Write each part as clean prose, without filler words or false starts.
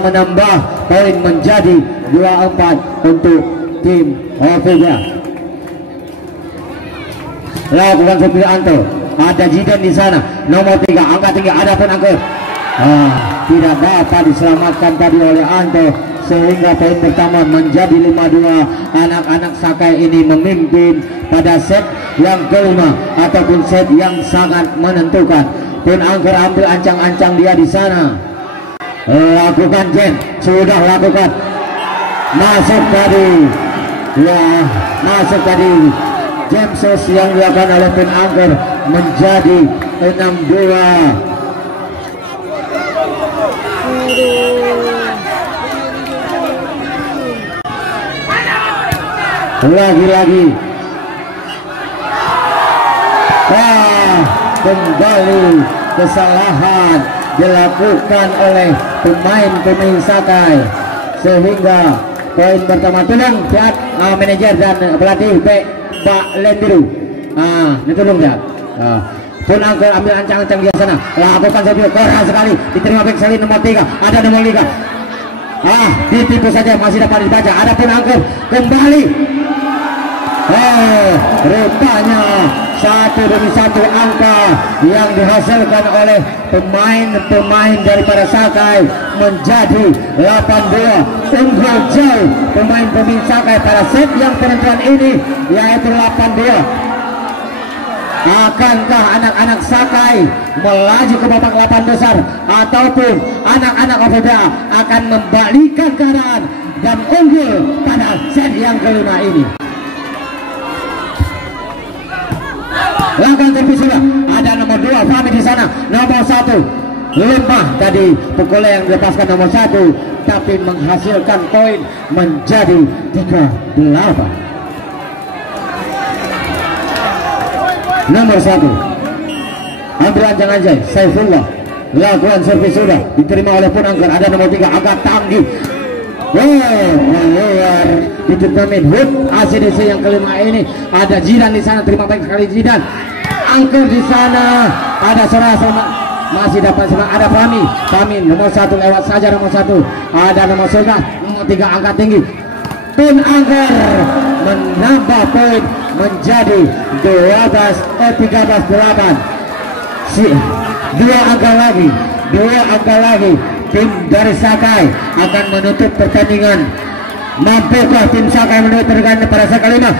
menambah poin menjadi 2-4 untuk tim Opega. Lakukan seperti Anto, ada Jidan di sana, nomor 3 angkat tinggi, ada pun angkat. Tidak dapat diselamatkan tadi oleh Anto, sehingga poin pertama menjadi 5-2. Anak-anak Sakai ini memimpin pada set yang kelima ataupun set yang sangat menentukan. Pun Angker ambil ancang-ancang dia di sana. Lakukan Jen, sudah lakukan, masuk tadi, ya masuk tadi. Jamesos yang dilakukan oleh Pun Angker menjadi 6-2. Lagi-lagi kembali kesalahan dilakukan oleh pemain Sakai, sehingga poin pertama tolong pihak manajer dan pelatih Pak Lendiru ditolong ya. Pun Angker ambil ancang-ancang di sana, lakukan satu keras sekali, diterima back sekali nomor 3, ada nomor 3. Ditipu saja, masih dapat dibaca. Ada Pun Angker kembali. Rupanya 1 demi 1 angka yang dihasilkan oleh pemain-pemain daripada Sakai menjadi 8-2. Unggul jauh pemain Sakai pada set yang penentuan ini, yaitu 8-2. Akankah anak-anak Sakai melaju ke babak 8 besar, ataupun anak-anak Opega akan membalikkan keadaan dan unggul pada set yang kelima ini? Langkah tepi sudah, ada nomor 2 Fahmi di sana, nomor 1 lemah tadi pukulan yang dilepaskan nomor 1, tapi menghasilkan poin menjadi 3-8. Nomor 1 ambil ancang-ancang Saifullah, lakukan servis sudah, diterima oleh Pun Angker. Ada nomor 3 agak tanggi, keluar di turnamen HUT ACDC yang kelima ini. Ada Jidan di sana, terima baik sekali Jidan. Angker di sana, ada Soraya masih dapat sebelah, ada Fahmi nomor 1 lewat saja nomor 1. Ada nomor 3 angkat tinggi. Pun Angker menambah poin menjadi 13-8. 2 angka lagi. Tim dari Sakai akan menutup pertandingan. Mampukah tim Sakai menutup pertandingan pada set kelima?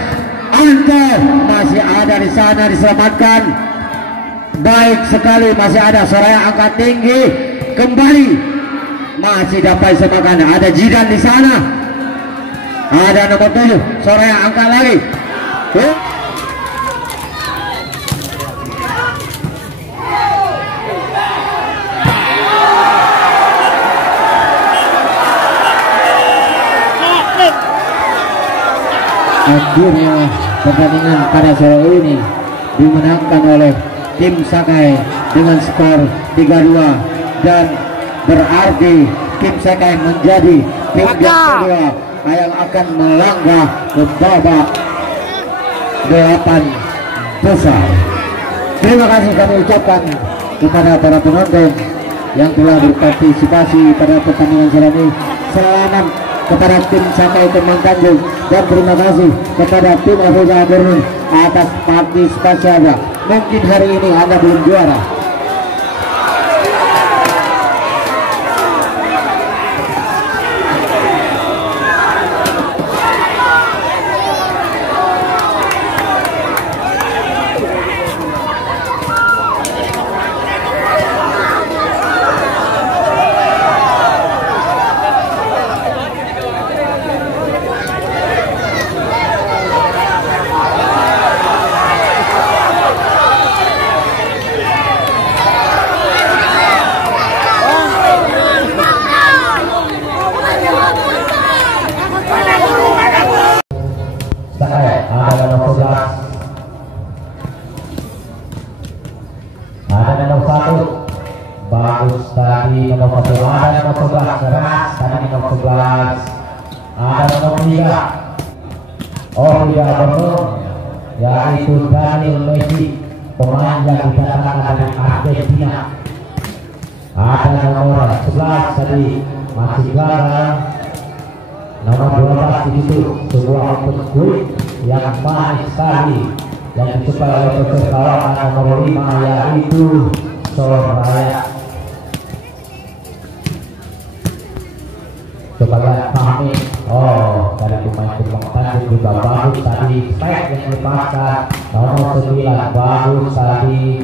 Angker masih ada di sana, diselamatkan. Baik sekali, masih ada Soraya angkat tinggi kembali, masih dapat diselamatkan. Ada Jidan di sana, ada nomor 7 Soraya angkat lagi. Akhirnya pertandingan pada sore ini dimenangkan oleh tim Sakai dengan skor 3-2, dan berarti tim Sakai menjadi tim yang kedua yang akan melangkah ke babak 8 besar. Terima kasih kami ucapkan kepada para penonton yang telah berpartisipasi pada pertandingan sore ini. Selamat kepada tim Sakai Kemang Tanjung, dan terima kasih kepada tim Opega Borneo atas partisipasi Anda. Mungkin hari ini Anda belum juara. Ada nomor 1 bagus tadi, nomor 1 ada nomor 11 keras tadi, nomor 11 ada nomor 3 Opega Borneo, yaitu Daniel Messi, pemain yang didatangkan dari Argentina. Ada nomor 11 tadi masih gagal. Nomor 12 di situ sebuah open quick yang manis sekali yang disukai oleh peserta lawan nomor 5 yaitu Soraya. Coba lihat kami, dari pemain Tumpang Tanjung juga bagus tadi spek yang dilepaskan. Nomor 9 bagus tadi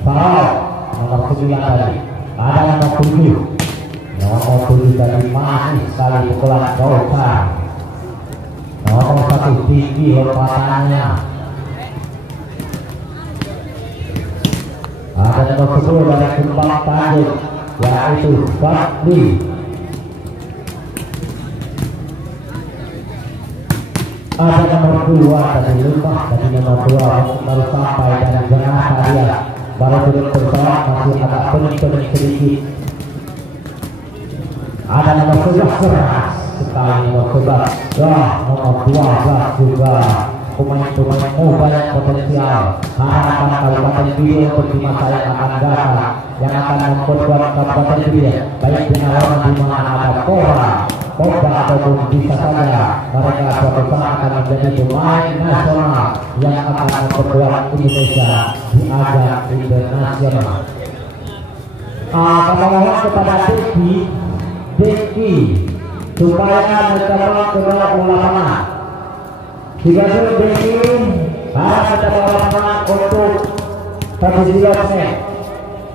foul. Nomor 9 tadi ada nomor 7. Nomor 7 tadi manis sekali pukulan Gautar. Nomor 1 tinggi lompatannya. Ada nomor 10 dari Tumpang Tanjung yaitu Fadli. Ada nomor 2 tadi lupa, tadi nomor 2 baru sampai dan jangan dia baru turun bersama masih agak pening-pening sedikit. Ada nomor 11 keras sekali nomor 11. Nomor 12 juga pemain-pemain banyak potensial. Harapan Kabupaten Bido untuk di masa yang akan datang yang akan memperkuat Kabupaten Bido baik dengan lawan di mana ada Popda ataupun bisa saja mereka suatu saat akan menjadi pemain nasional yang akan memperkuat Indonesia di ajang internasional. Kami mohon kepada Deki supaya mencoba kedua lapangan. Jika sudah Deki harus mencoba lapangan untuk posisi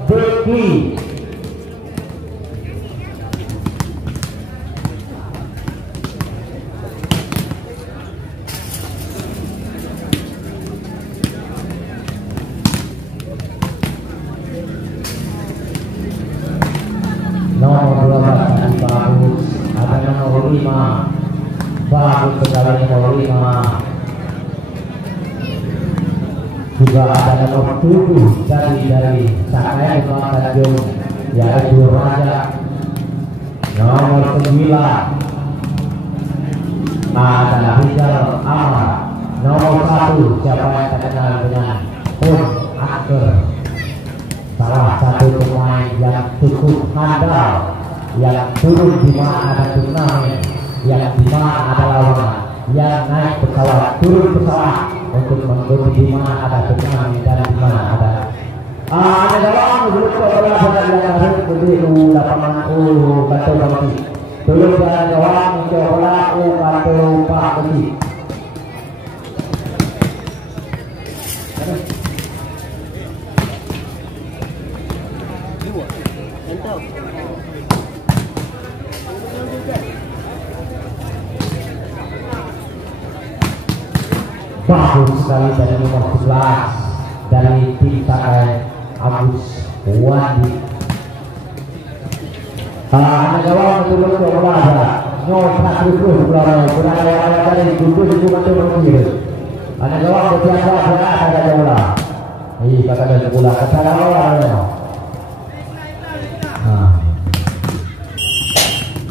Deki. Nomor 12 tadi bagus, ada nomor 5 bagus sekali nomor 5. Juga ada nomor 7 dari Sakai Tumpang Tanjung yaitu Raja. Nomor 9 ada Rizal Amar. Nomor 1 siapa yang terkenal dengan Pun Aktor, salah satu pemain yang cukup handal yang turun di mana ada turnamen, yang di mana ada lawan, yang naik pesawat turun pesawat untuk mengikuti di mana ada turnamen dan di mana ada lawan. Belum bola yang harus begitu lapangan kata bagi belum ada lawan untuk bola kata Pak Besi. Bagus sekali dari nomor 11 dari tim Sakai Agus Wandi. Ada gawang turun ke bola. Nol terus bola berada dari duduk di cuma kiri. Ada gawang berbiasa ada bola. Kata ada bola kata bola.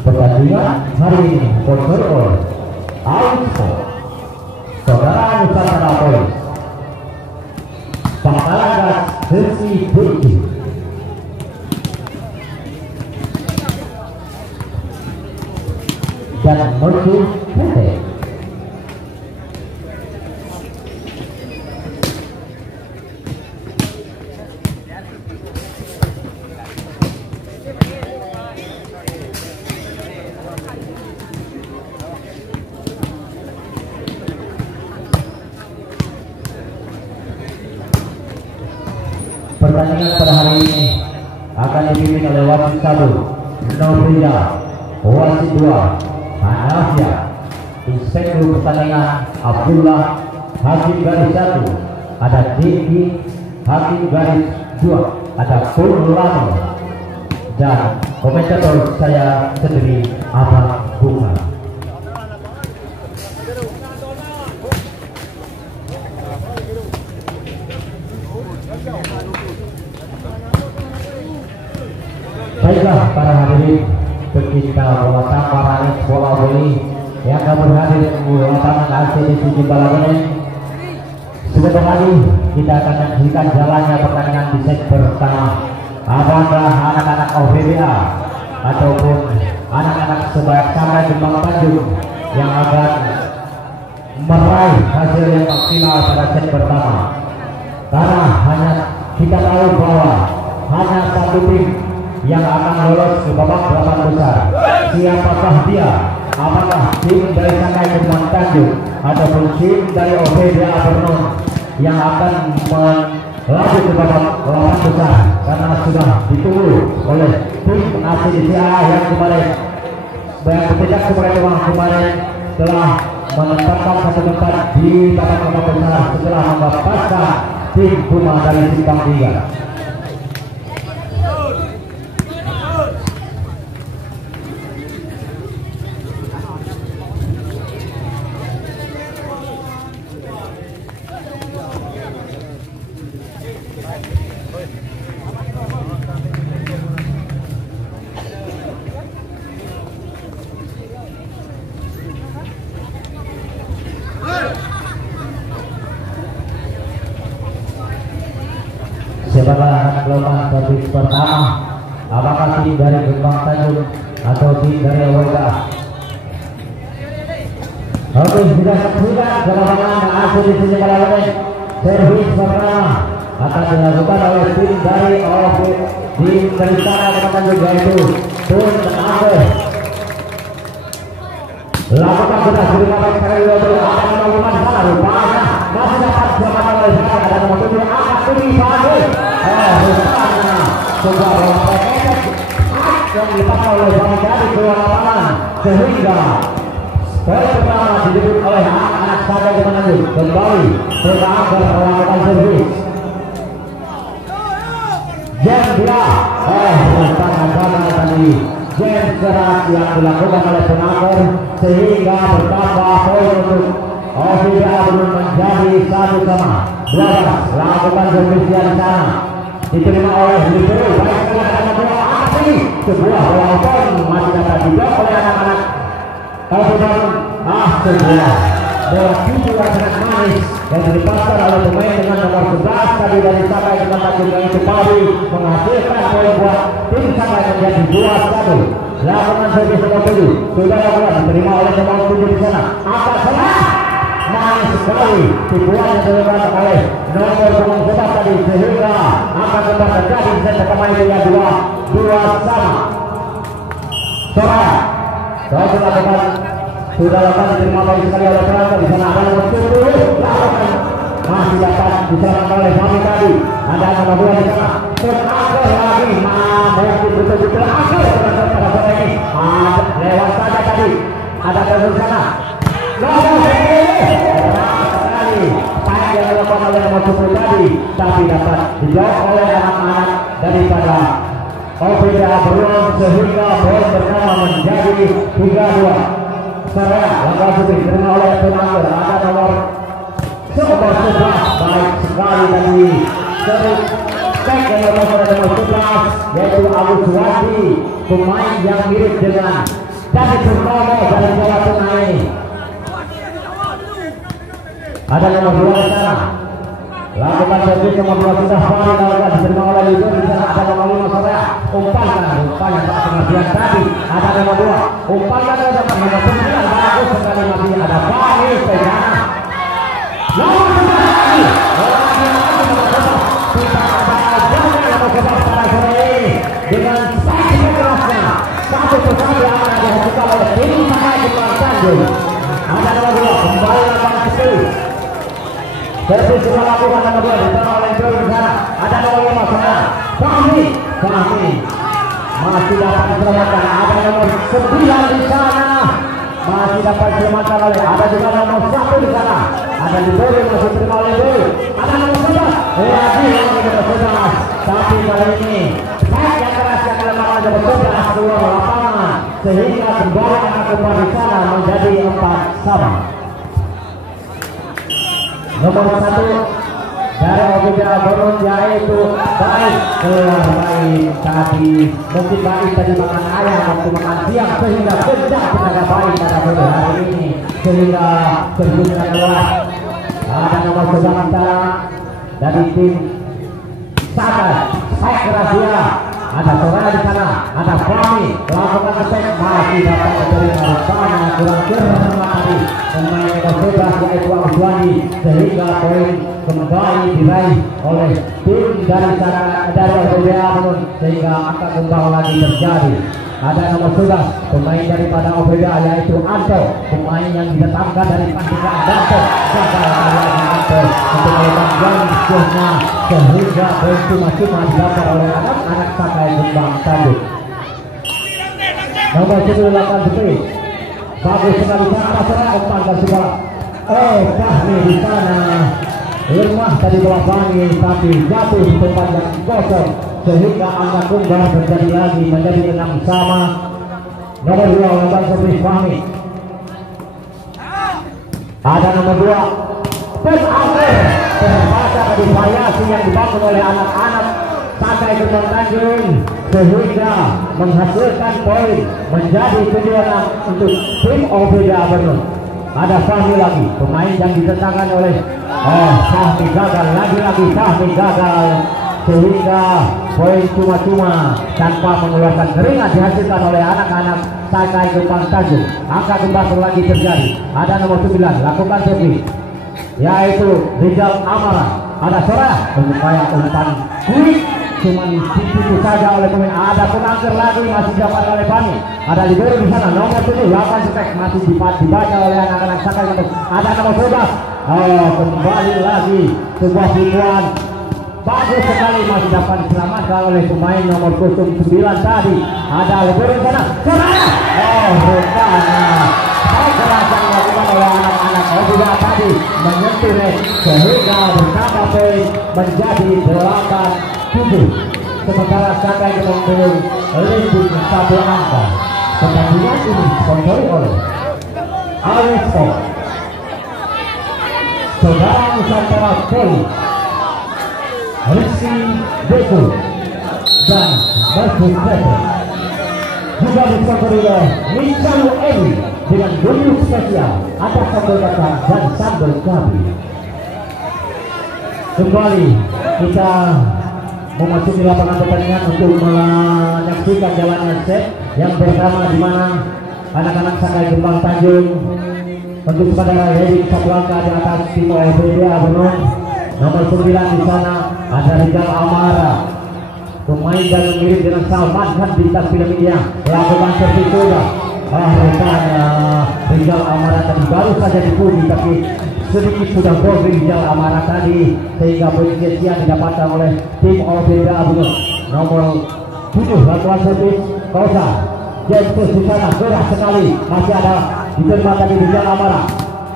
Pertandingan hari ini sponsor oleh Auto Saudara Nusantara Polis, Pangkalan Gas versi Bukti, dan Mercu PT. Pertandingan pada hari ini akan dipimpin oleh wasit 1 Nobria, wasit 2 Hanafia, inspektur pertandingan Abdullah, hakim garis 1 ada Diki, hakim garis 2 ada Purlano, dan komentator saya sendiri Abang Bunga. Baiklah para hadirin pecinta bola tamparan bola voli yang akan berhadir di lapangan LCD Siji Balagone. Sebentar lagi kita akan menyaksikan jalannya pertandingan di set pertama. Apakah anak-anak OVBA ataupun anak-anak Sebayak Sakai Gembang Tanjung yang akan meraih hasil yang maksimal pada set pertama. Karena hanya kita tahu bahwa hanya satu tim yang akan lolos ke babak 8 besar. Siapakah dia? Apakah tim dari Sakai Gembang Tanjung ataupun tim dari OPDA Vernon yang akan melaju ke babak 8 besar? Karena sudah ditunggu oleh tim ACDCA yang kemarin bertindak sebagai tuan kemarin telah menetapkan satu tempat di babak 8 besar setelah membebaskan tim Puma dari Simpang 3. Sebagai gelombang servis pertama, apakah tim dari Gembang Tanjung atau tim dari OPDA? Oke, sudah saksikan gelombang hasil di sini pada menit servis pertama akan dilakukan oleh tim dari tim dari Sakai Tanjung yaitu Tun Ambe. Lakukan sudah baik sekali untuk akan melakukan salah rupanya masih dapat selamat oleh Sakai. Ada nomor 7 akan dibagi rupanya sebuah rompet yang dipakai oleh Bang dari keluar lapangan sehingga poin pertama didebut oleh anak-anak Sakai Gembang Tanjung. Kembali Ambe melakukan servis jam dia tangan tadi jam keras yang dilakukan oleh penakar sehingga bertambah poin untuk OPDA belum menjadi 1-12. Lakukan servis di sana diterima oleh Libero. Baik sekali anak bola asli sebuah bola open masih dapat diblok oleh anak-anak OPDA. Sebuah bola cucu yang sangat manis yang dilepaskan oleh pemain dengan nomor 11 tadi dari Sakai Gembang Tanjung yaitu Pawi menghasilkan poin buat tim Sakai menjadi 2-1. Lakukan servis nomor 7 sudah lakukan diterima oleh nomor 7 di sana. Angkat salah manis sekali tipuan yang dilakukan oleh nomor 11 tadi sehingga akan kembali terjadi set pertama itu ya 2 sama. Soraya sudah lakukan diterima baik sekali oleh penonton. Di sana ada nomor 10 lakukan masih dapat diserahkan oleh Mami tadi. Ada nomor 2 di sana. Terakhir lagi mungkin betul-betul akhir pada sore ini. Lewat saja tadi. Ada terus sana. Nomor 10 sekali. Baik yang dilakukan oleh nomor 10 tadi, tapi dapat dijawab oleh anak-anak daripada OPDA Vernon sehingga poin pertama menjadi 3-2. Saya langkah sudah diterima oleh penanggur. Ada nomor 11 baik sekali tadi servis cek yang dilakukan oleh nomor 11 yaitu Agus Suwadi, pemain yang mirip dengan David Purnomo dari Jawa Tengah ini. Ada nomor 2 di sana. Lakukan servis nomor 2 sudah Fahri lakukan diterima oleh Lido. Di sana ada nomor 5 Soraya umpankan yang tak pengertian tadi. Ada nomor 2 umpankan nomor 9 bagus sekali masih ada Fahri Pejana. Nomor 11 lagi kita ada jalan nomor 11 pada sore ini dengan sakit kerasnya satu persatu yang akan dihasilkan oleh tim Sakai Gembang Tanjung. Ada nomor 2 kembali lakukan servis. Servis sudah lakukan nomor 2 diterima oleh Joy di sana. Ada nomor 5 sana Fahmi masih dapat diselamatkan. Ada nomor 9 di sana masih dapat diselamatkan oleh. Ada juga nomor 1 di sana. Ada di Boy masih diterima oleh Boy. Ada nomor 11 lagi nomor 11. Tapi kali ini baik yang keras yang dilakukan nomor 11 keluar lapangan sehingga kembali anak kembali di sana menjadi 4 sama. Nomor 1 dari OPDA Vernon yaitu baik keluar baik tadi. Mungkin baik tadi makan ayam waktu makan siang sehingga kencang tenaga baik pada sore hari ini sehingga servisnya keluar. Ada nomor 11 dari tim Sakai Rahasia ada Soraya di sana, ada Fahmi lakukan attack, masih dapat menerima rupanya kurang cermat tadi pemain nomor 11 yaitu Auswani, sehingga poin kembali diraih oleh tim dari sana dari OVBA Benun, sehingga akan kembali lagi terjadi. Ada nomor 11 pemain daripada OVBA yaitu Anto, pemain yang didatangkan dari Pandika Anto, gagal kali Anto untuk melakukan jam skillnya, sehingga poin cuma-cuma didapat oleh anak-anak Sakai Gembang Tanjung. Nomor 18 Jepri, bagus sekali cara umpan kasih bola. Fahmi di sana lemah tadi bola Fahmi, tapi jatuh di tempat yang kosong, sehingga angka tunggal terjadi lagi menjadi 6 sama. Nomor 2 umpan seperti Fahmi. Ada nomor 2 dan akhir terbaca dari variasi yang dibangun oleh anak-anak Sakai Gembang Tanjung, sehingga menghasilkan poin menjadi kejuaraan untuk tim OVBA Benun. Ada Fahmi lagi, pemain yang ditentangkan oleh Fahmi gagal, lagi-lagi Fahmi gagal, sehingga poin cuma-cuma tanpa mengeluarkan keringat dihasilkan oleh anak-anak Sakai Gembang Tanjung. Angka kembali lagi terjadi. Ada nomor 9 lakukan servis yaitu Rizal Amara. Ada Soraya berupaya umpan kulit, cuma ditipu saja oleh pemain. Ada penangkir lagi masih dapat oleh Fahmi. Ada libero di sana nomor 7 lakukan stek masih dibaca oleh anak-anak Sakai Gembang. Ada nomor 11 kembali lagi sebuah tipuan bagus sekali, masih dapat diselamatkan oleh pemain nomor 09 tadi. Ada libero di sana Soraya. Rupanya kekerasan dilakukan oleh anak-anak OVBA tadi menyentuh net, sehingga bertambah poin menjadi 8-7. Sementara Sakai Gembang Tanjung lebih 1 angka. Pertandingan ini disponsori oleh AWSO, Saudara Nusantara Poli, Riksi Deku, dan Mersus Krepe. Juga disponsori oleh Michalu Edi dengan bumbu spesial, ada sambal kacang dan sambal cabai. Kembali kita memasuki lapangan pertandingan untuk menyaksikan jalannya set yang pertama, di mana anak-anak Sakai Gembang Tanjung untuk saudara Hedi 1 angka di atas tim OVBA Benun. Nomor 9 di sana ada Rizal Amara, pemain yang mirip dengan Salman Khan bintang film India, lakukan servis sudah. Rupanya Rizal Amara tadi baru saja dipuji, tapi sedikit sudah gol Rizal Amara tadi, sehingga poin sia-sia didapatkan oleh tim OVBA Benun. Nomor 7 lakukan servis Kausa Jensus di sana, gerah sekali, masih ada diterima tadi Rizal Amara.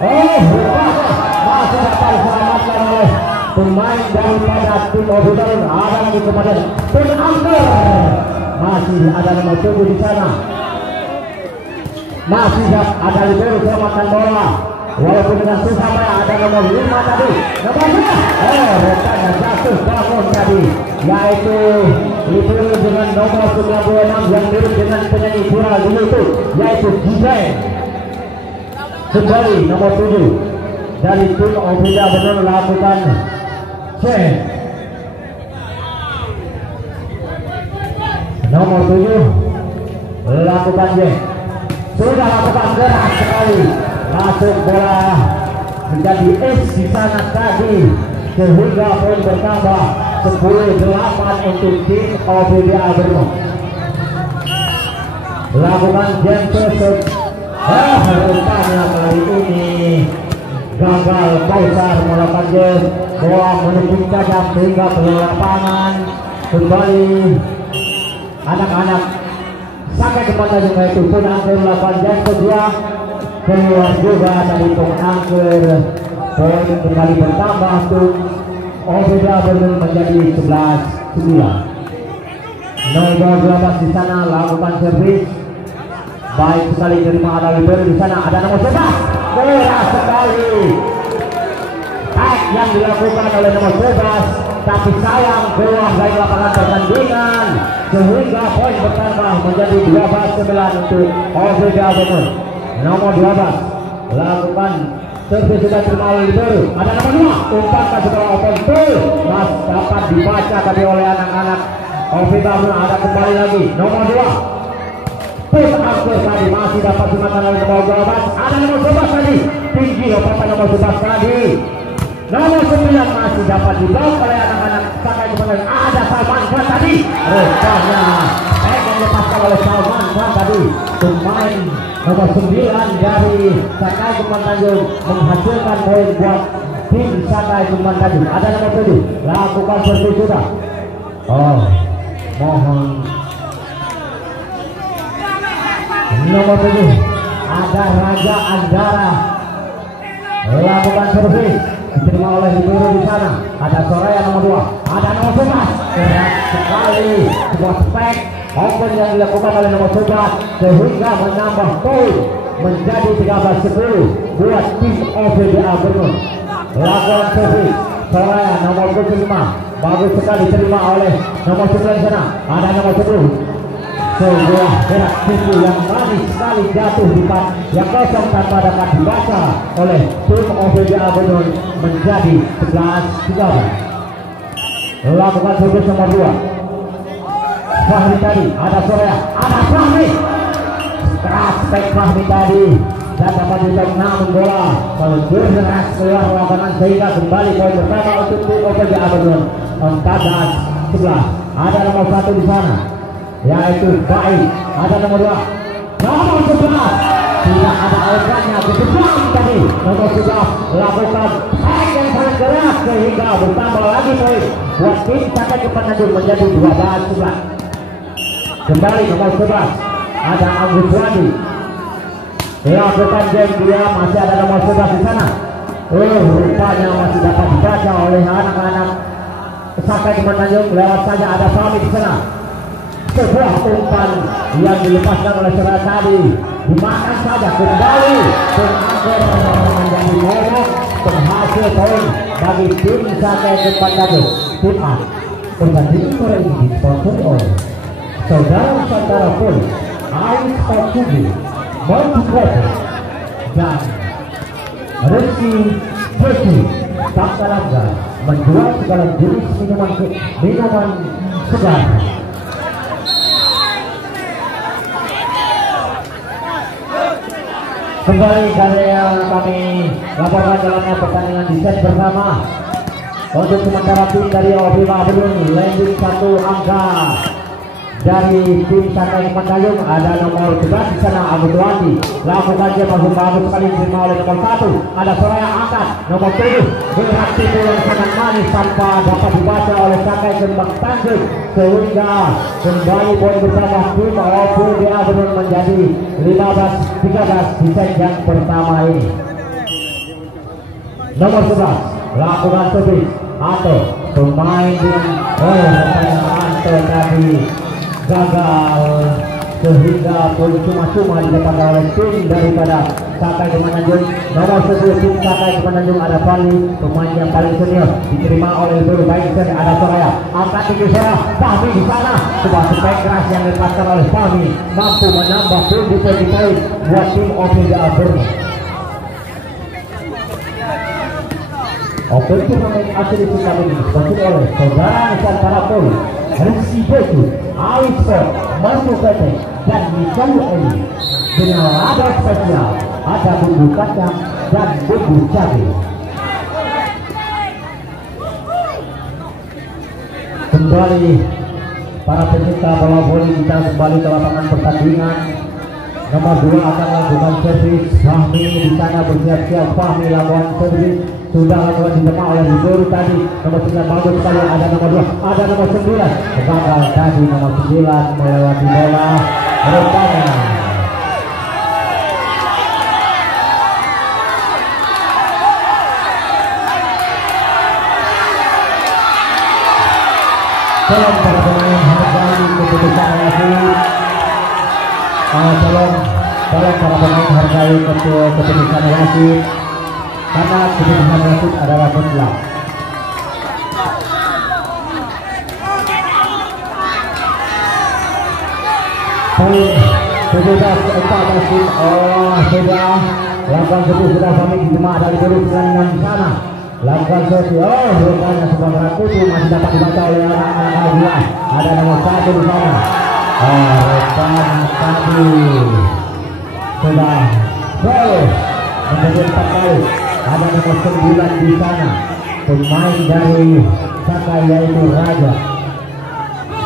Rupanya masih dapat diselamatkan oleh pemain daripada tim OVBA Benun. Ada lagi kemudian penangker, masih ada nomor 7 di sana, masih ada libero selamatkan bola. Walaupun dengan susah, ada nomor 5 tadi, nomor 5 rupanya jatuh bangun tadi, yaitu libero dengan nomor 96 yang mirip dengan penyanyi viral dulu itu, yaitu Gizay. Kembali nomor 7 dari tim OVBA Benun lakukan set. Nomor 7 lakukan set, sudah lakukan gerak sekali, masuk bola menjadi es di sana tadi, sehingga poin bertambah 10-8 untuk tim OVBA Benun. Lakukan jam tersebut. Rupanya kali ini gagal Kausar melakukan jam, bola menuju cacat sehingga ke lapangan. Kembali anak-anak Sakai Gembang Tanjung yaitu penangkir melakukan jam kedua, keluar juga dari penangkir. Poin kembali bertambah untuk OVBA Benun menjadi 11-9. Nomor 12 di sana lakukan servis baik sekali, terima ada libero di sana, ada nomor 11 keras sekali tag yang dilakukan oleh nomor 11, tapi sayang keluar dari lapangan pertandingan, sehingga poin bertambah menjadi 12-9 untuk OVBA Benun. Nomor 12 lakukan servis, sudah terima oleh libero, ada nomor 2 umpan setelah open goal, dapat dibaca tadi oleh anak-anak Ovi Babel ada kembali lagi nomor 2. Pus Angker tadi masih dapat dimakan oleh nomor 12. Ada nomor 11 tadi tinggi lompatan nomor 11 tadi. Nomor 9 masih dapat dibawa oleh anak-anak Sakai Komandan. Ada Salman Khan tadi. Rupanya yang dilepaskan oleh Salman Khan tadi. Pemain nomor 9 dari Sakai Komandan menghasilkan poin buat tim Sakai Komandan. Ada nomor 7 lakukan servis sudah. Oh, mohon nomor 7 ada Raja Andara lakukan servis diterima oleh Libero di sana. Ada Soraya nomor 2, ada nomor 11 keras sekali sebuah spek open yang dilakukan oleh nomor 11 sehingga menambah poin menjadi 13-10 buat tim OVBA Bernun. Lakukan servis Soraya nomor 25 bagus sekali diterima oleh nomor 9 sana. Ada nomor 10 sebuah gerak kuku yang manis sekali jatuh di pat yang kosong tanpa dapat dibaca oleh tim OVBA Bernun menjadi 11-13. Lakukan servis nomor 2 Fahmi tadi. Ada Soraya, ada Fahmi keras spek Fahmi tadi dan dapat dilakukan namun bola bergerak keluar lapangan sehingga kembali poin pertama untuk tim OVBA Bernun 14-11. Ada nomor 1 di sana yaitu Baik. Ada nomor 2 nomor 11 tidak ada organnya berkembang tadi. Nomor 11 lakukan spek yang sangat keras sehingga bertambah lagi poin buat tim Sakai Komandan menjadi 12-11. Kembali nomor 11 ada Agus Wadi lakukan jam dia masih ada nomor 11 di sana. Rupanya masih dapat dibaca oleh anak-anak Sakai Komandan lewat saja. Ada Fahmi di sana. Sebuah umpan yang dilepaskan oleh Soraya tadi dimakan saja kembali Angker menjadi momok berhasil poin bagi tim Sakai Komandan. Tim A pertandingan sore ini disponsori oleh Saudara Nusantara Poli, Ais Pakubi, Montgomery dan Rizky Becky. Takkalangga menjual segala jenis minuman segar. Kembali dari yang kami laporkan jalannya pertandingan di set pertama. Untuk sementara tim dari OVBA Bernun landing 1 angka dari tim Sakai Komandan. Ada nomor 11 di sana Agus Wandi lakukan dia masuk bagus sekali diterima oleh nomor 1. Ada Soraya angkat nomor 7 gerak tipu yang sangat manis tanpa dapat dibaca oleh Sakai Komandan sehingga kembali poin bersama tim OVBA Bernun menjadi 15-13 di set yang pertama ini. Nomor 11 lakukan servis atau pemain dengan Anto tadi gagal sehingga poin cuma-cuma didapat oleh tim daripada Sakai Komandan. Nomor 10 tim Sakai Komandan ada Fahmi, pemain yang paling senior diterima oleh Libero baik sekali. Ada Soraya angkat tinggi Soraya, Fahmi di sana sebuah spek keras yang dilepaskan oleh Fahmi mampu menambah poin di poin buat tim OVBA Bernun. Open turnamen asli kita ini disponsori oleh Saudara Nusantara Poli, Rizky Becky, Ais Sport, Montgomery dan Mikalu Eli. Dengan lada spesial ada bumbu kacang dan bumbu cabai. Kembali para pecinta bola voli kita kembali ke lapangan pertandingan. Nomor 2 akan lakukan servis. Fahmi di sana bersiap-siap. Fahmi lakukan servis sudah lakukan diterima oleh Libero tadi. Nomor 9 bagus sekali. Ada nomor 2, ada nomor 9 gagal tadi. Nomor 9 melewati bola rupanya tolong para pemain hargai keputusan wasit. Tolong para pemain hargai keputusan wasit karena keputusan wasit adalah mutlak. Poin 17-14 sudah lakukan sudah kami diterima dari Libero pertandingan di sana. lakukan sesi. Oh, rupanya sebuah gerak tubuh masih dapat dibaca oleh anak-anak Al-Hilal. Ada nomor 1 di sana. Rupanya tadi sudah gol menjadi 4 kali. Ada nomor 9 di sana, pemain dari Sakai yaitu Raja.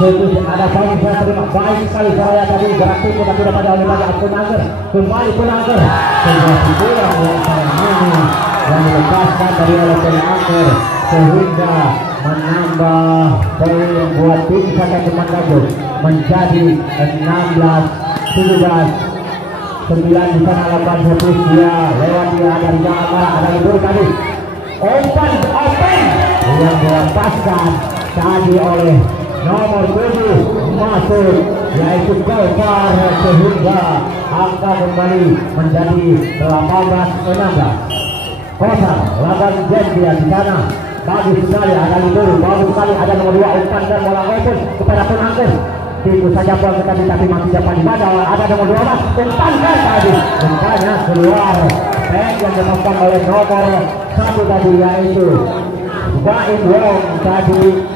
Ada poin saya terima baik sekali saya tadi gerak tubuh tapi dapat oleh Raja Punager. Kembali Punager sebuah pukulan yang sangat manis yang dilepaskan dari oleh Punager sehingga menambah poin buat tim Sakai Temanggung menjadi 16-17. 9 di sana lakukan servis dia lewat dia ada di jangan marah ada libur tadi open yang dilepaskan tadi oleh nomor 7 masuk yaitu Golkar sehingga angka kembali menjadi 18-16. Kosar lawan Jendia di sana bagus sekali ada libur bagus sekali ada nomor 2 umpan dan bola open kepada Penanggung. Tipu saja bola tadi tapi masih dapat dibaca ada nomor 12 umpankan tadi umpannya keluar back yang dimakan oleh nomor 1 tadi yaitu Baim Wong tadi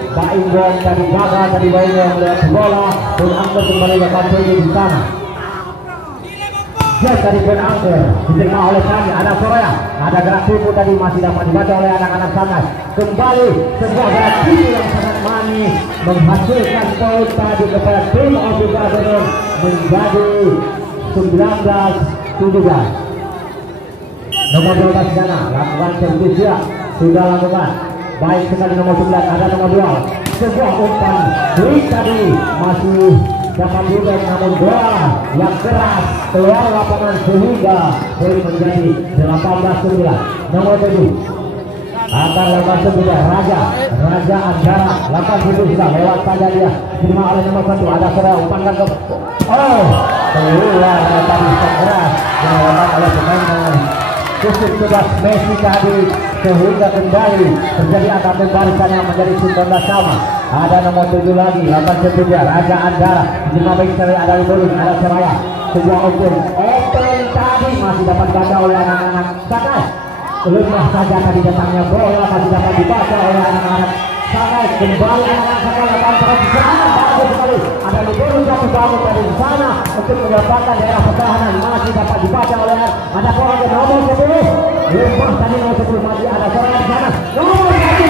gagal tadi Baim Wong melihat bola dan angker kembali ke kantor di sana. Jet dari Ben Angker diterima oleh kami ada Soraya ada gerak tubuh tadi masih dapat dibaca oleh anak-anak sana kembali sebuah gerak tubuh yang sangat manis menghasilkan poin tadi kepada tim Opika Benung menjadi 19-17. Nomor 12 sana lakukan servis dia sudah lakukan baik sekali nomor 11 ada nomor 2 sebuah umpan tadi masih dapat juga namun bola yang keras keluar lapangan sehingga poin menjadi 18-9. Nomor 7 akan lakukan sudah Raja Anggara lakukan sudah lewat saja dia diterima oleh nomor 1 ada Suraya umpankan ke keluar tadi keras dilakukan oleh pemain Kusuk sudah Messi tadi sehingga kembali terjadi angka pembalikan yang menjadi 19 sama. Ada nomor 7 lagi lakukan setuju Raja Anggara diterima baik sekali ada Libulun ada Suraya sebuah open tadi masih dapat baca oleh anak-anak Sakai. Lemah saja tadi datangnya bola masih dapat dibaca oleh anak-anak Sakai kembali anak-anak Sakai lakukan serangan bagus sekali ada Libulun jatuh bangun dari sana untuk mendapatkan daerah pertahanan masih dapat dibaca oleh ada orang ke nomor 10 lemah tadi nomor 10 masih ada Suraya di sana nomor 1 tadi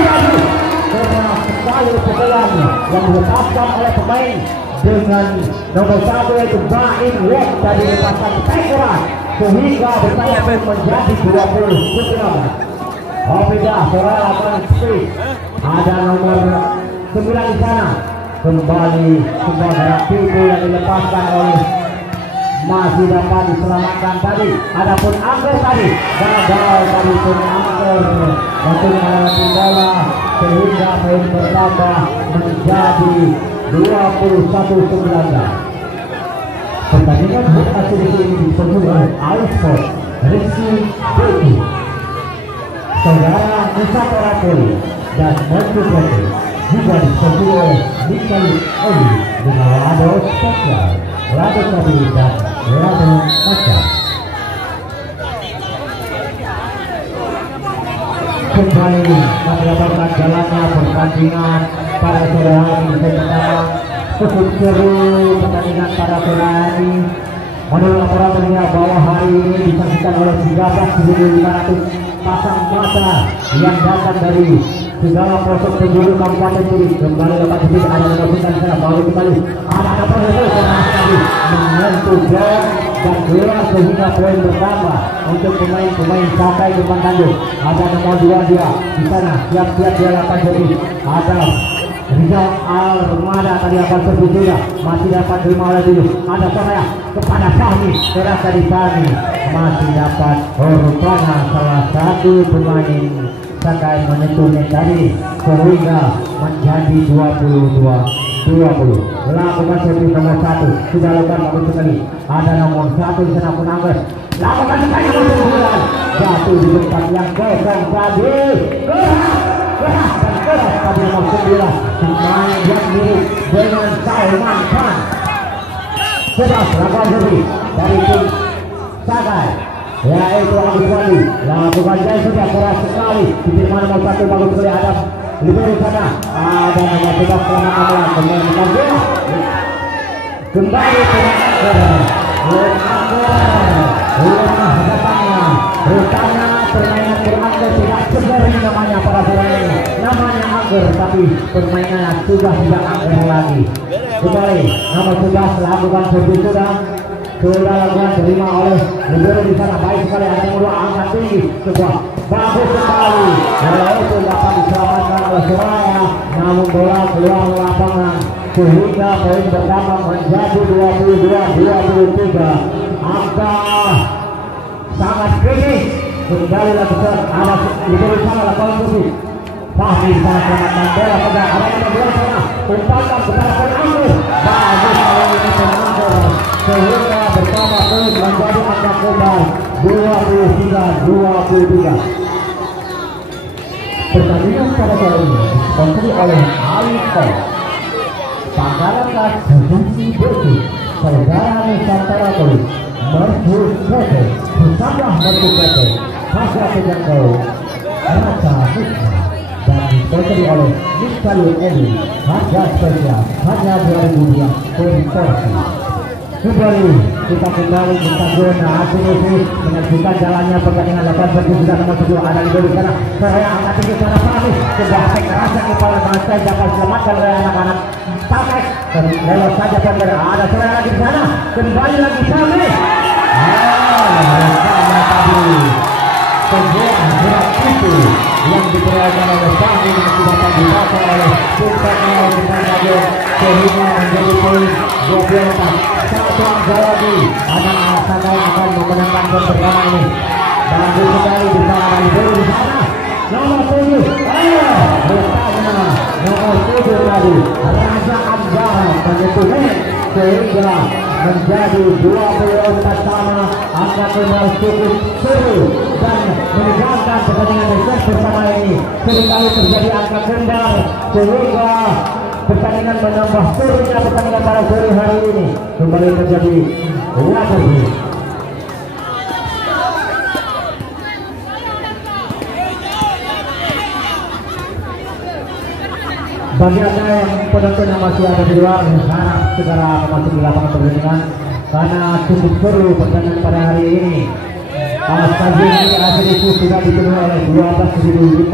keras sekali pukulan yang dilepaskan oleh pemain dengan nomor 1 yaitu Baim Wong tadi lepaskan keras sehingga bertanya menjadi 20-19. Opika Suraya lakukan speed ada nomor 9 di sana kembali sebuah gerak tubuh yang dilepaskan oleh masih dapat diselamatkan tadi adapun Angker tadi gagal tadi pun Angker untuk melewati bola sehingga poin bertambah menjadi 21-19. Pertandingan berhasil ini dipenuhi oleh Alsport Rizky Beki Saudara Nusa Poli dan Montu Poli juga dipenuhi oleh Nikali Oli dengan Lado Spesial Lado Sabi dan Lado Kaca. Kembali mendapatkan jalannya pertandingan pada sore hari pertama cukup seru pertandingan pada sore hari. Menurut laporan bahwa hari ini disaksikan oleh 13.500 pasang mata yang datang dari segala pelosok penjuru Kabupaten Turi. Kembali dapat disini ada menentukan sana baru kembali ada proses tadi menyentuh gol dan keluar sehingga poin bertambah untuk pemain Sakai Depan Tanjung. Ada nomor 2 dia di sana siap-siap dia lakukan jadi ada Rizal Armada tadi akan terbuka masih dapat terima oleh dulu ada Soraya kepada Fahmi terasa di Fahmi masih dapat rupanya salah satu pemain Sakai menyentuhnya tadi sehingga menjadi 22-20. Lakukan servis nomor 1 sudah lakukan bagus sekali ada nomor 1 di sana pun Angger lakukan sekali nomor 9 jatuh di tempat yang kosong tadi keras tadi nomor 9 pemain yang mirip dengan Salman Khan. Sudah lakukan servis dari tim Sakai yaitu Agus Wali. Lakukan jaya sudah keras sekali. Di mana nomor 1 bagus sekali ada libero sana. Ada nomor 13 Selamat Amlan kembali rupanya permainan beranggur tidak seperti namanya para pemain. Namanya anggur tapi permainannya sudah tidak anggur lagi. Kembali nomor 11 lakukan servis sudah lakukan terima oleh libero di sana. Baik sekali ada nomor 2 angkat tinggi sebuah bagus sekali. Bola itu dapat diselamatkan oleh Suraya, namun bola keluar lapangan sehingga poin pertama menjadi 22-23. Angka sangat kritis. Kembali lagi ada libero sana lakukan servis. Fahmi sana sangat membela pada arah nomor 2 sana. Umpankan kepada Anggur. Bagus kalau ini Anggur. Sehingga bersama poin menjadi angka kembali 23-23. Pertandingan pada kali ini disponsori oleh Alco, Pangkalan Gas Produksi Besi, Saudara Nusantara Kulit, Mercu PT, Pusatlah Mercu PT, Pasca Pejangkau, Raja Nikma, dan disponsori oleh Nikmalu Edi, harga spesial hanya 2.000 per porsi. Kembali kita kita zona asumsi menyaksikan jalannya pertandingan lawan berjumlah nomor 2 ada di sana. Saya angkat tinggi sana Fahmi sebuah kekerasan kepala bangsa dapat selamatkan oleh anak-anak Tamek dan lewat saja pemberi ada serang lagi di sana. Kembali lagi Fahmi. Tadi sebuah gerak itu yang diperolehkan oleh Fahmi yang tidak dibaca oleh Sultan Al sehingga menjadi poin 24. Satu angka lagi anak-anak sana yang akan memenangkan poin pertama ini. Bagus sekali di sana di sana nomor 7 rupanya nomor 7 tadi Raja Anggara menyentuhnya sehingga menjadi 24 sama. Angka kembali cukup seru dan menegangkan pertandingan besar bersama ini. Seringkali terjadi angka kembali sehingga pertandingan menambah serunya pertandingan pada sore hari ini. Kembali terjadi waterboy. Bagi anda yang penonton yang masih ada di luar, harap segera memasuki lapangan pertandingan karena cukup seru pertandingan pada hari ini. Stadion ini hasil itu sudah dipenuhi oleh 12.535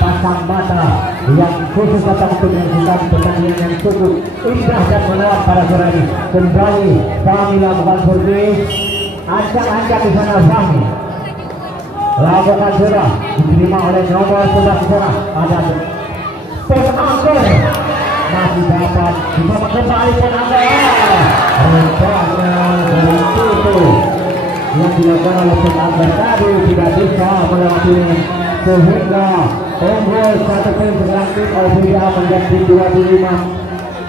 pasang mata yang khusus datang untuk menyaksikan pertandingan yang cukup indah dan menawan pada sore ini. Kembali kami lakukan servis, ancang-ancang di sana Fahmi. Lakukan sudah diterima oleh nomor 11 di sana. Ada Anggur masih dapat dibawa kembali Anggur. Rupanya dari itu yang dilakukan oleh Anggur tadi tidak bisa melewatinya sehingga unggul 1 poin berlanjut oleh Australia menjadi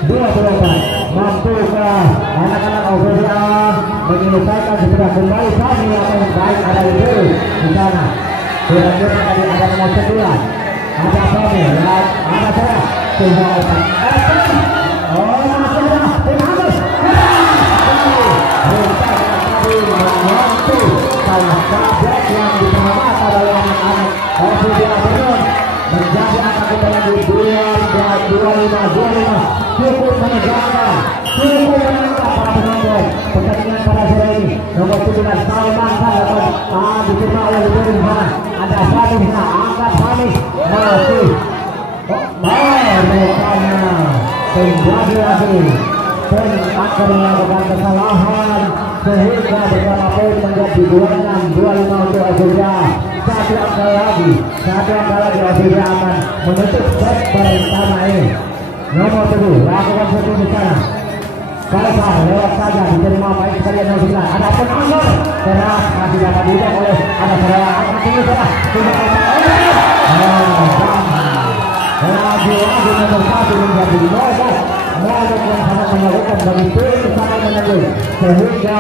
25-24. Mampukah anak-anak Australia menyelesaikan setelah kembali kami akan baik ada itu di sana. Selanjutnya tadi ada nomor 9 ada kami ada saya sehingga oh masih ada Anggur salah kabel yang diperhatikan oleh anak-anak Australia Benon menjadi angka kita lagi 25-25 cukup menegangkan para penonton pertandingan pada sore ini. Nomor 19 Salman diterima oleh libero di sana. Ada Fahmi di sana, angkat Fahmi masih rupanya terjadi lagi poin akan melakukan kesalahan sehingga beberapa poin menjadi 26-25 untuk Australia. Satu angka lagi Australia akan menutup set pertama ini. Nomor 7 lakukan satu di sana. Kalsar lewat saja diterima baik sekali nomor 9. Ada Anggur keras masih dapat diubah oleh ada Suraya angkat tinggi sana. Lagi nomor 1 menjadi Modok yang sangat mengagumkan bagi tim sangat menentu sehingga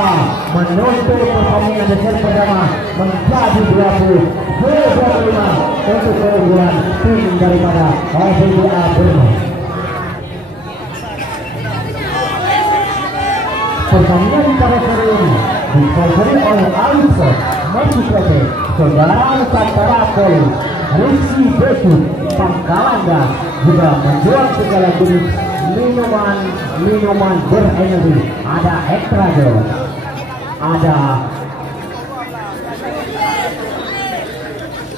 menuntut pertandingan di set pertama menjadi 20-25 untuk keunggulan tim daripada Australia Benon. Pertandingan pada sore ini disponsori oleh Alison masih saja saudara Nusantara Poli Rizky Besu Pangkalanda juga menjual segala jenis minuman berenergi. Ada extra dose, ada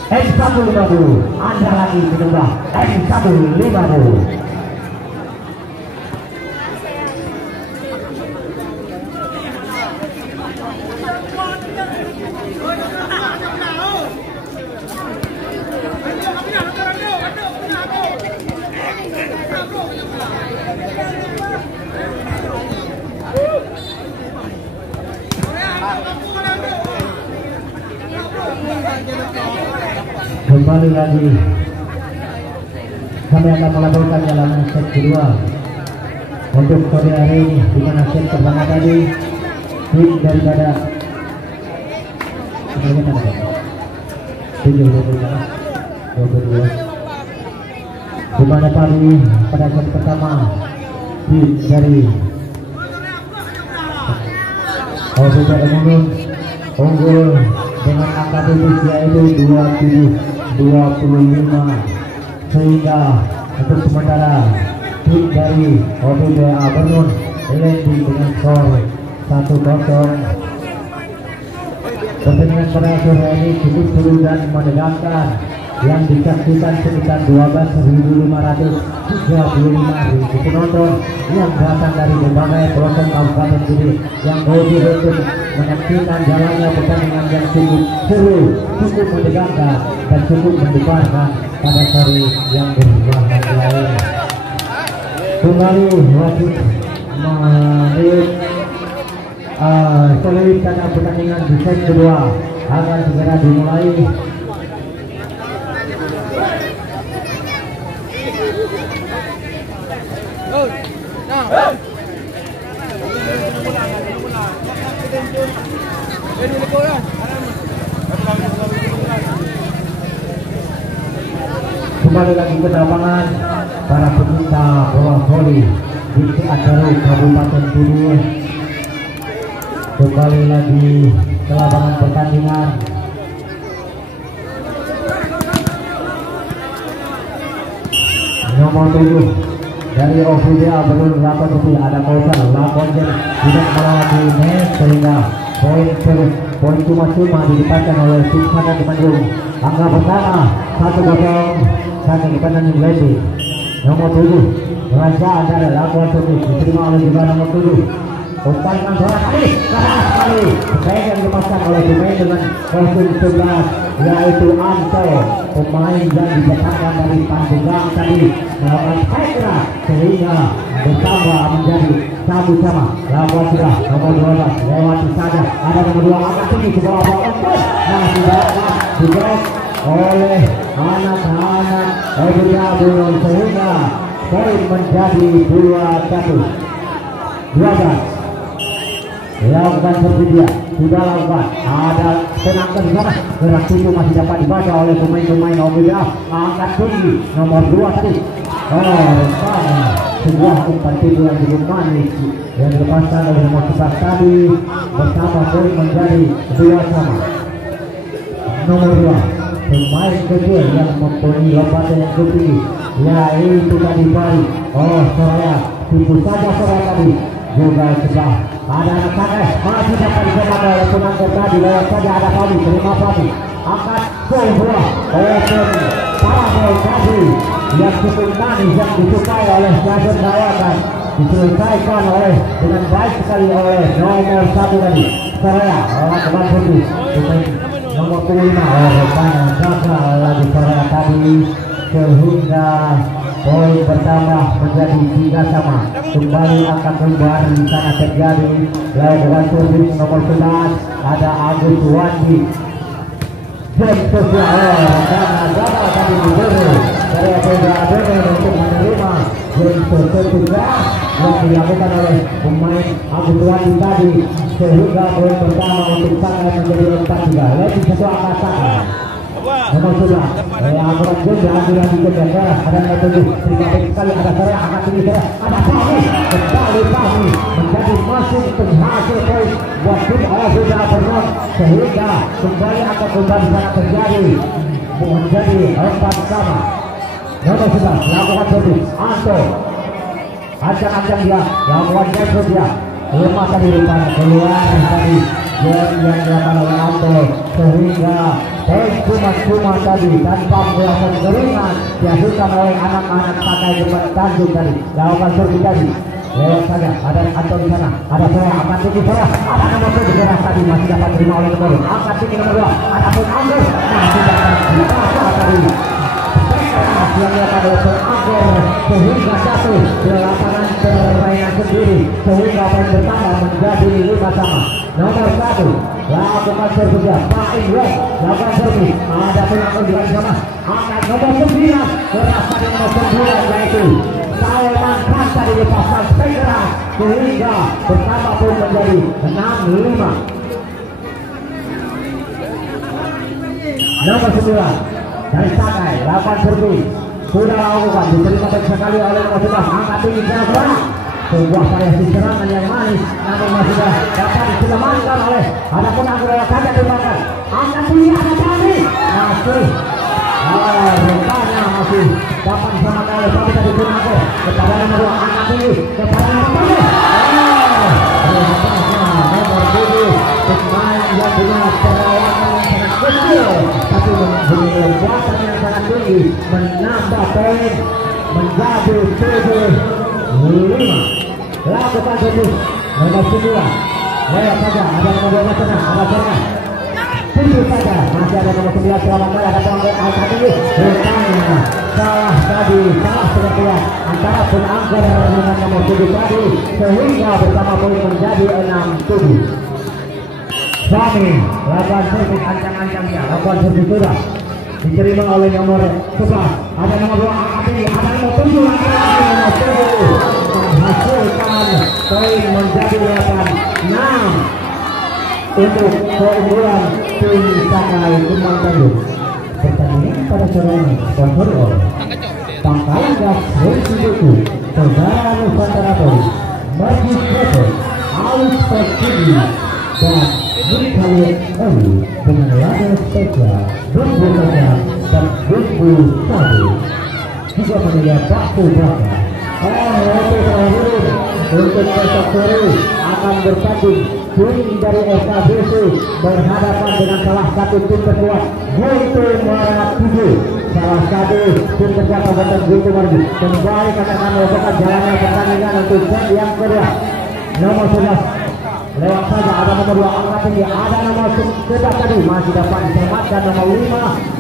X150, ada lagi menambah X150. Kembali lagi kami akan melakukan jalanan set kedua untuk sore hari ini, di mana set pertama tadi tim daripada di mana tadi pada set pertama tim dari OBJ Emungun unggul dengan angka tipis yaitu 27-25, sehingga untuk sementara tim dari OBJ Emungun landing dengan skor 1-0. Pertandingan pada sore ini cukup seru dan menegangkan, yang disaksikan sekitar 12.535 penonton yang datang dari berbagai pelosok kabupaten ini yang hadir untuk menyaksikan jalannya pertandingan yang cukup seru, cukup menegangkan dan cukup mendebarkan pada sore yang berbahagia ini. Kembali wajib menit solois karena pertandingan di set kedua akan segera dimulai. Kembali lagi ke lapangan para pecinta bola voli di Cianjur Kabupaten Tudun. Kembali lagi ke lapangan pertandingan. Nomor 7 dari OVJ Emungun lakon itu ada Kausar lakonnya tidak melewati net, sehingga poin cuma didapatkan oleh tim Sana di Bandung. Angka pertama 1-0 Sana di Bandung lagi. Nomor 7 Raja Andara lakon itu diterima oleh juga nomor 7. Umpankan bola kali keras sekali, yang dilepaskan oleh pemain dengan kostum 11 yaitu Anto, pemain yang didatangkan dari Pandeglang tadi melakukan keras sehingga bertambah menjadi sama-sama. Lawan sudah nomor 12 lewati saja, ada nomor 2 angkat tinggi ke bawah empuk, nah tidak dibawa oleh anak-anak OBJ Emungun sehingga poin menjadi 2-1. Lakukan bersedia, sudah lakukan, ada penangkan di sana, gerak tubuh masih dapat dibaca oleh pemain-pemain OBJ. Angkat tinggi nomor 2 tadi, sebuah umpan tipu yang cukup manis yang dilepaskan oleh nomor 11 tadi, bersama poin menjadi 2-2. Nomor 2 pemain kecil yang mempunyai lompatan yang tinggi yaitu tadi Bali Soraya, tipu saja Soraya tadi juga sudah ada anak pakai masih dapat dicoba oleh penangkap tadi, lewat saja ada Fami, terima Fami, angkat bola open para tadi yang cukup manis yang disukai oleh Jason Dawakan, diselesaikan oleh dengan baik sekali oleh nomor 1 tadi Soraya teman putih pemain nomor 5 rupanya gagal lagi Soraya tadi, sehingga poin bertambah menjadi 3-3. Kembali akan keluar di sana terjadi lawan service nomor 11 ada Agus Wandi dan sosial karena gagal tadi diberi dari OBJ Emungun untuk menerima game ketiga yang dilakukan oleh pemain Agus Wandi tadi, sehingga poin pertama untuk Saka menjadi 4-3. Lebih satu angkatan nomor 11 akurat juga lagi kejaga, ada nomor 7 terima kasih sekali, ada Soraya angkat tinggi, ada Fahmi, kembali Fahmi menjadi masuk penghasil poin buat tim OBJ Emungun sehingga kembali akan kembali sana terjadi menjadi 4 sama. Nomor 11 lakukan servis Anto, ancang-ancang dia lakukan jatuh dia lemah tadi rupanya keluar tadi yang dilakukan oleh Anto sehingga cuma tadi tanpa melakukan keringan dihasilkan oleh anak-anak pakai depan Tanjung tadi lakukan servis tadi lewat saja ada Anto di sana, ada bola angkat tinggi bola, ada nomor 7 keras tadi masih dapat terima oleh nomor 2 angkat tinggi nomor 2, ada pun Angger masih dapat dibaca tadi yang dilakukan oleh Angger sehingga jatuh di lapangan permainan sendiri sehingga poin bertambah menjadi 5 sama. Nomor 1 lakukan servis Pak Indra lakukan servis, ada pun Angger juga di sana, angkat nomor 9 keras tadi nomor 9 yaitu Salman Khan tadi dipasang segera sehingga bertambah pun menjadi 6-5. Nomor 9 dari Sakai lakukan servis sudah lakukan diterima baik sekali oleh nomor 11 angkat tinggi jalan sebuah variasi serangan yang manis namun masih dapat diselamatkan oleh adapun Angger saja tembakan angkat tinggi ada tadi masih rupanya masih dapat diselamatkan oleh tapi tadi pun Angger kepada nomor 2 angkat tinggi kepada nomor 3 nomor 7 pemain yang punya perawakan yang sangat kecil tapi mempunyai kekuatan yang sangat tinggi menambah poin menjadi 7-5. Lakukan servis nomor 9 lewat saja ada nomor 12 sana ada sana tujuh saja masih ada nomor 9 selamat malam ada pelanggan angkat tinggi rupanya salah tadi salah pengertian antara pun Angger dengan nomor 7 tadi sehingga bersama poin menjadi 6-7. Suami lakukan servis ancang-ancangnya lakukan servis sudah diterima oleh nomor 11 ada nomor 2 angkat tinggi ada nomor 7 lagi nomor 7 menghasilkan poin menjadi 8-6 untuk keunggulan tim Sakai Kembang Tanjung. Pertandingan pada sore ini sponsor oleh Pangkalan Gas Residuku, Saudara Nusantara Polri, Majid Foto, Alus Persidi, dan Bukhalir Oli dengan lada spesial bumbu kacang dan bumbu sagu. Juga menyediakan bakso bakar. Untuk besok sore akan bertanding tim dari SKBC berhadapan dengan salah satu tim terkuat Guntur Muara 7, salah satu tim terkuat Kabupaten Guntur Muara. Kembali katakan melakukan jalannya pertandingan untuk set yang kedua. Nomor 11 lewat saja ada nomor 2 angkat tinggi ada nomor 11 tadi masih dapat diselamatkan nomor 5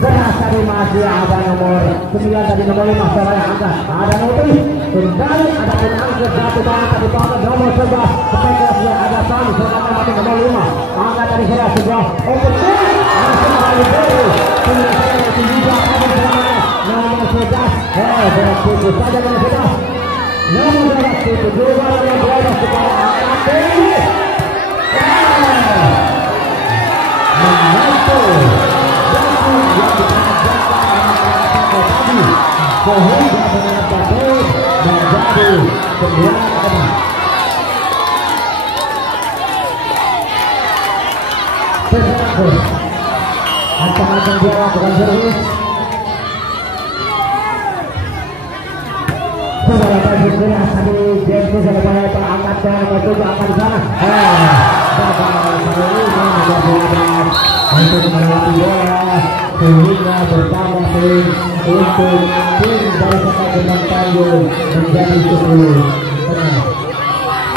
keras tadi masih ada nomor 9 tadi nomor 5 salah angkat ada nomor 7 kembali ada pun angkat satu tangan tadi panggil nomor 11 kepekerasnya ada Sami selamat mati nomor 5 angkat tadi saya sebuah open masih kembali baru penyelesaian itu juga ada selamat nomor 11 berputus saja nomor 11 nomor 12 itu juga nomor 12 kepada angkat tinggi menantu sehingga mendapat poin menjadi 9-6. Terus ancang-ancang dia lakukan servis. Saudara Tajik Beras tadi James ada pada angkat dan coba akan di sana. Untuk melewati bola sehingga bertambah poin untuk tim dari Sakai Kembang Tanjung menjadi 10.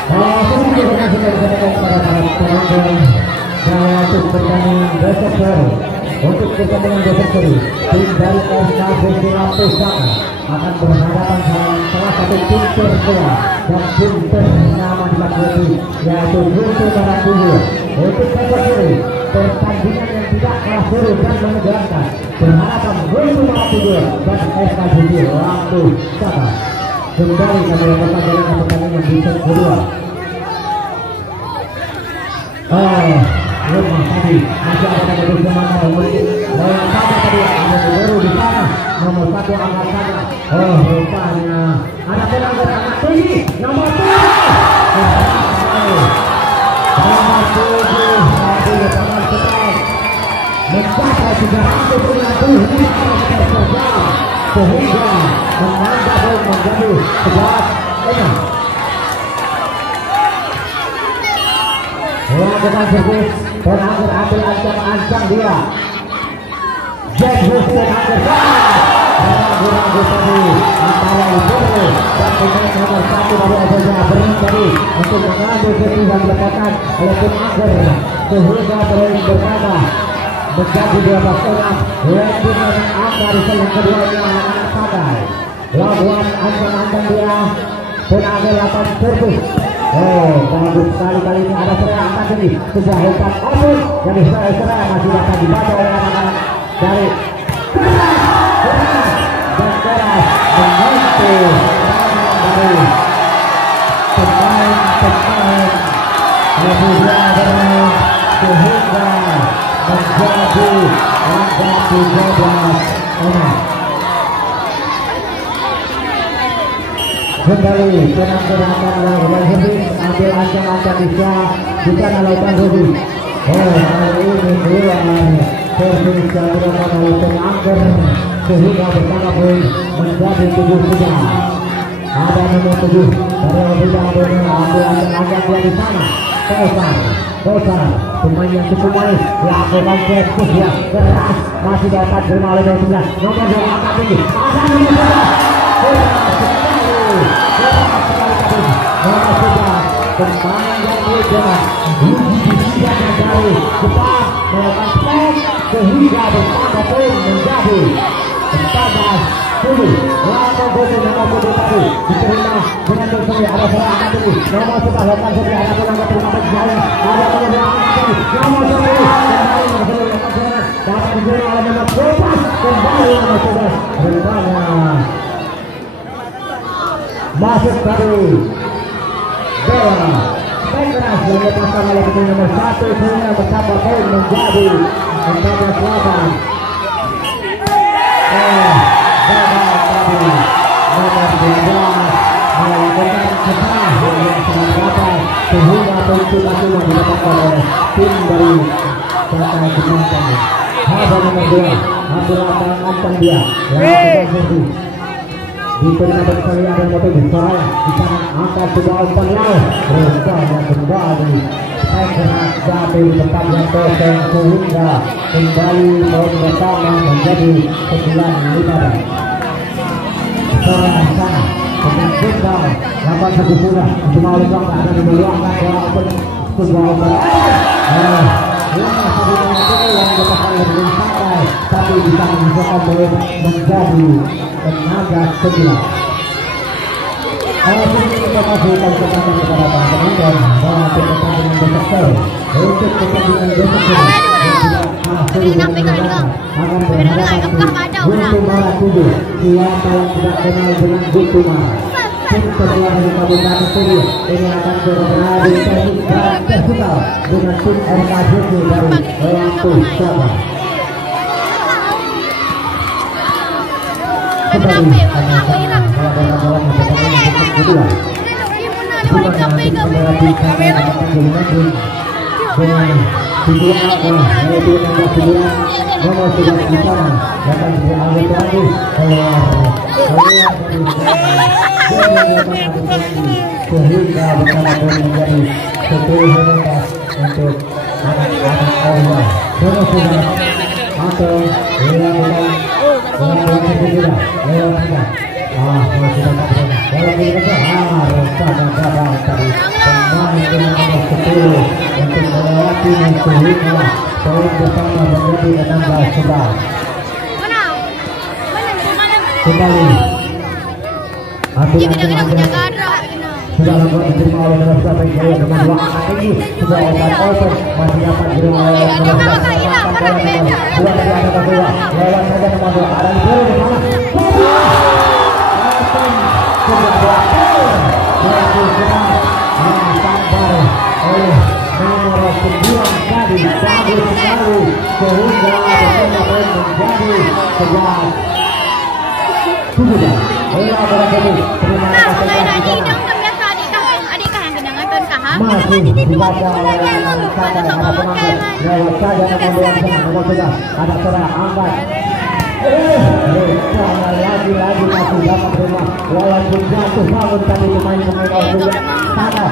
Terima kasih kepada para penonton dan untuk pertandingan besok sore. Untuk pertandingan besok sore, tim dari SKBC Lampung Saka akan berhadapan dengan salah satu tim tertua dan tim ternama di Magelang yaitu Guntur Muara 7. Untuk besok sore pertandingan yang tidak kalah seru dan menegangkan berhadapan Guntur Muara 7 dan SKBC Lampung Saka. Kembali kami lakukan jalannya pertandingan di set kedua. Lemah tadi masih ada pada bersama lawan saja tadi ada baru di sana nomor 1 angkat saja. Rupanya ada pun angkat tinggi nomor 7 nomor 7 sudah hampir menyatu sehingga menambah menjadi 11. Melakukan servis dan ambil ancang dia. Jack Hussein ragu-ragu tadi antara Ibu dan pemain nomor 1 dari Azaza berani untuk mengambil servis yang dilakukan oleh tim Angger sehingga berkata menjadi 12-6. Lanjut dengan angka di yang keduanya anak-anak Sagai. Lawan ancang-ancang dia dan ambil 8 servis. Bagus sekali kali ini ada serangan atas ini. Sudah hebat Opus yang diserang masih dapat dibaca oleh anak-anak dari keras dan keras menyentuh dari pemain lebih bermain sehingga menjadi angka 13. Kembali tenang-tenangkan lawan Hudis, ambil ancang-ancang bisa melakukan Hudis. Kali ini keluar servis yang dilakukan oleh tim Angger sehingga bersama pun menjadi 7 sudah. Ada nomor 7 dari Obida ambil ancang-ancang dia di sana. Kosan pemain yang cukup baik lakukan servis yang keras masih dapat terima oleh nomor 9. Nomor 2 angkat tinggi. Ada pemain yang muda yang dari cepat melakukan spek sehingga bersama pun menjadi 14-7. Lawan Bodo nomor 7 tadi diterima dengan bersama ada serangan tadi nomor 11 lakukan seperti ada nomor 15 jalan ada nomor 2 angkat tadi nomor 10 kembali nomor 10 lakukan serangan dapat diterima oleh nomor 12 kembali nomor 11 rupanya masuk tadi bola keras yang dilepaskan oleh pemain nomor 1 sehingga bersama poin menjadi 14-8. Nomor 12 melakukan kesalahan yang sangat fatal sehingga poin masing yang didapatkan oleh tim dari Sakai Kementerian. Ada nomor 2 ambil ancang dia lakukan servis diterima dari Soraya dan motor Soraya di sana angkat sebuah umpan laut rupanya kembali keras dari tempat yang kosong sehingga kembali poin bersama menjadi 9-15. Soraya sana dengan tunggal 8-1 sudah cuma oleh Bangka ada nomor 2 angkat sebuah umpan yang dapatkan oleh Sakai tapi bisa menunjukkan poin menjadi 16-9. Kita masih konsentrasi kepada para penonton bahwa pertandingan besok untuk pertandingan besok akan berhadapan Guntu Mara 7. Siapa yang tidak kenal dengan Guntu Mara? Tim kedua dari Kabupaten Sulu ini akan berada di teknik barat tersutal dengan tim RKJC dari Lampung Selatan. Kembali sehingga bersama pun menjadi 10-11 untuk anak-anak Allah. Atau masih dapat tadi pemain dengan nomor 10 untuk melewati sehingga poin bersama menjadi 16-11. Kembali sudah lakukan diterima oleh nomor 1 yang nomor 2 angkat tinggi sudah open masih dapat diterima oleh nomor 2 dari atas kedua lewat saja nomor 2 ada di mana sudah berhasil melakukan sampai oleh nomor 9 tadi bagus sekali sehingga bersama poin menjadi 11 sudah bola berhenti terima kasih masih dibaca oleh anak-anak ada penangkap lewat saja nomor 2 nomor 3 ada serang angkat lagi-lagi masih dapat terima walaupun jatuh namun tadi pemain-pemain Australia sana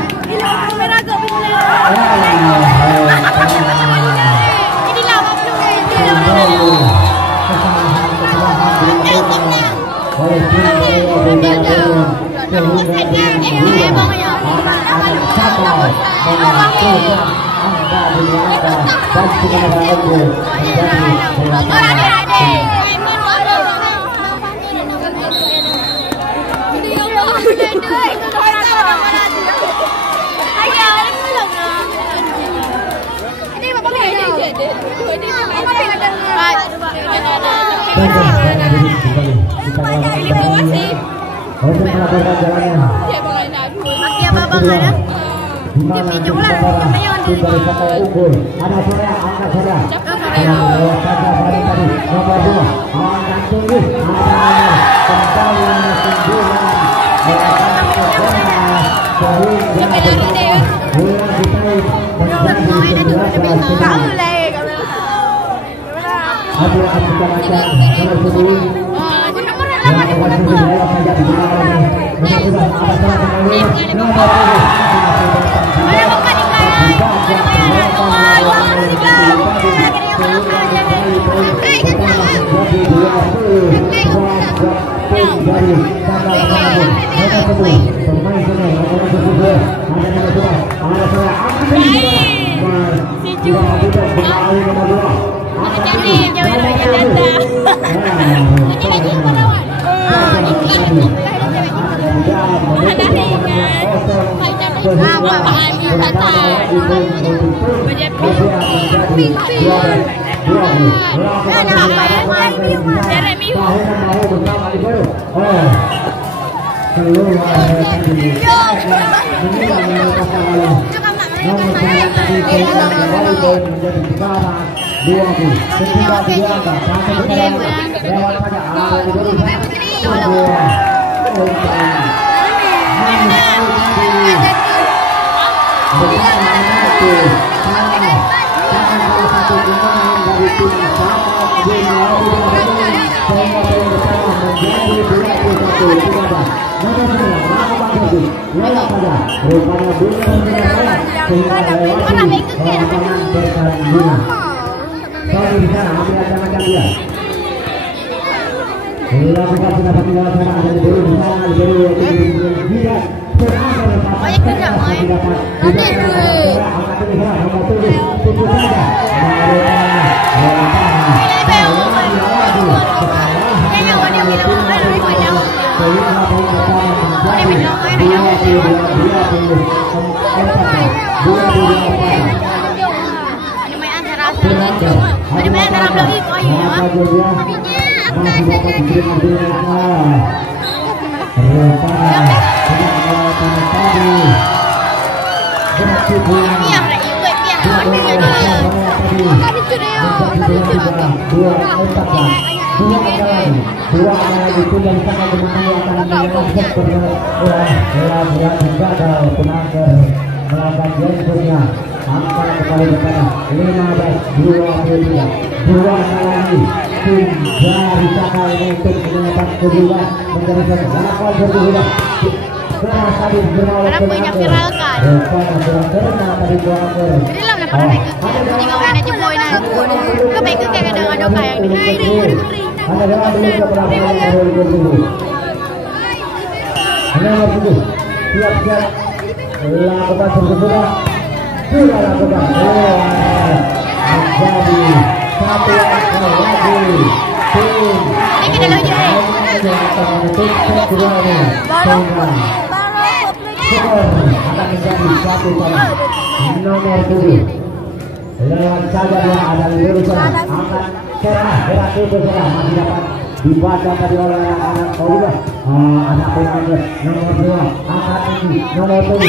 lewat saja dia ada lulusan angkat serah masih dapat dibaca tadi oleh anak juga anak pemain nomor 2 angkat ini nomor 7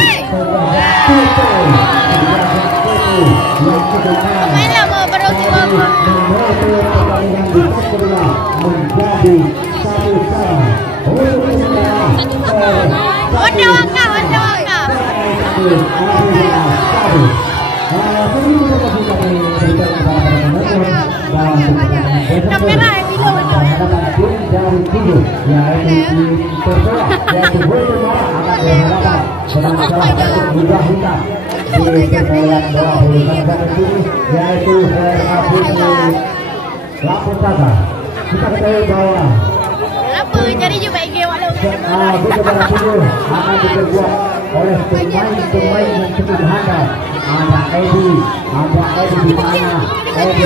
menjadi satu sama Wanda menjadi sebelum kita kami berikan kepada penonton dan kamera yang hadapan tim dari tujuh yaitu tim Persela yaitu Boyolali akan berhadapan dengan salah satu buah hitam di pertandingan bola voli kabupaten ini yaitu Putri Lampung Tata. Kita ketahui bahwa apa cari juga IG walau kepada tujuh akan diperkuat oleh pemain-pemain yang cukup handal. Ada Edi di mana Edi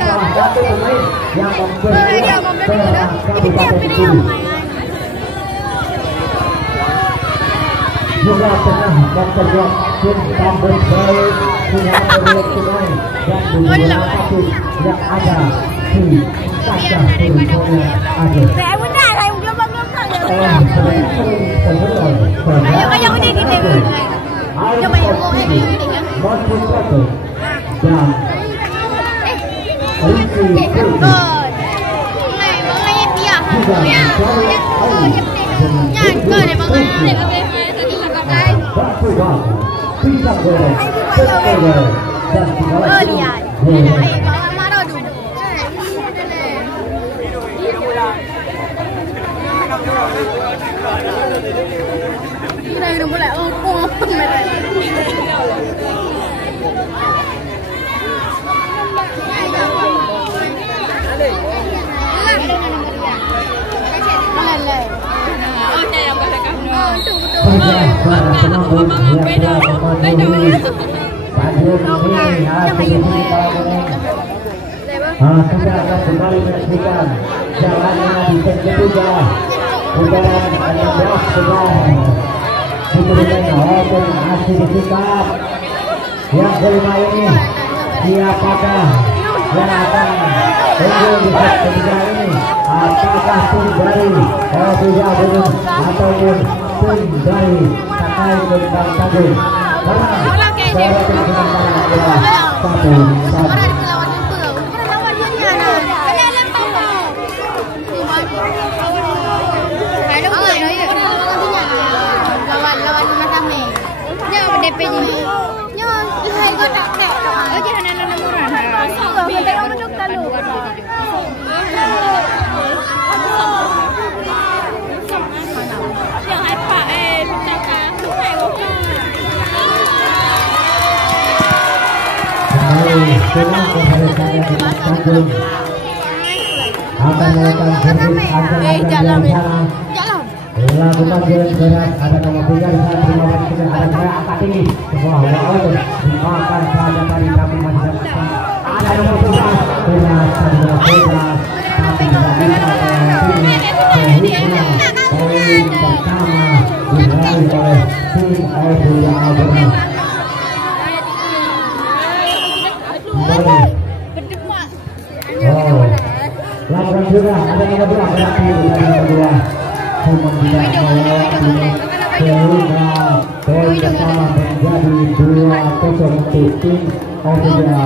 salah satu pemain yang memperkuat Persela Kabupaten Kudu. Juga pernah memperkuat tim Tambun Baik dengan pemain dan beberapa satu yang ada di Kaca Turunnya ada. saya bunda saya belum ayo udah kita coba yang mau ini dan udah mulai kita akan kembali menyaksikan jalannya di set ketiga putaran 16 besar diberikan walaupun masih disikap yang kelima ini siapakah yang akan unggul di set ketiga ini apakah tim dari Persija Gunung ataupun tim dari Sakai Bintang Tagung karena saya tidak adalah 1-1. DP ni. Nyo, ihai kau tak tak. Oh jangan nak murah. Kita tengok duduk lalu. Yang apa cakap hai okey. Senang kepada saya Tanjung akan melakukan servis andalan lakukan jalan berat ada nomor 3 di saat 15 ada saya angkat tinggi sebuah walau dimakan saja tadi tapi masih ada nomor 11 berat ada nomor 11 tapi tidak bisa sehingga poin pertama diraih oleh tim Persija Gunung. Laporan juga ada nomor 2 berarti dari nomor 2 cuma tidak melewati sehingga poin pertama menjadi 2-0 untuk tim Persija.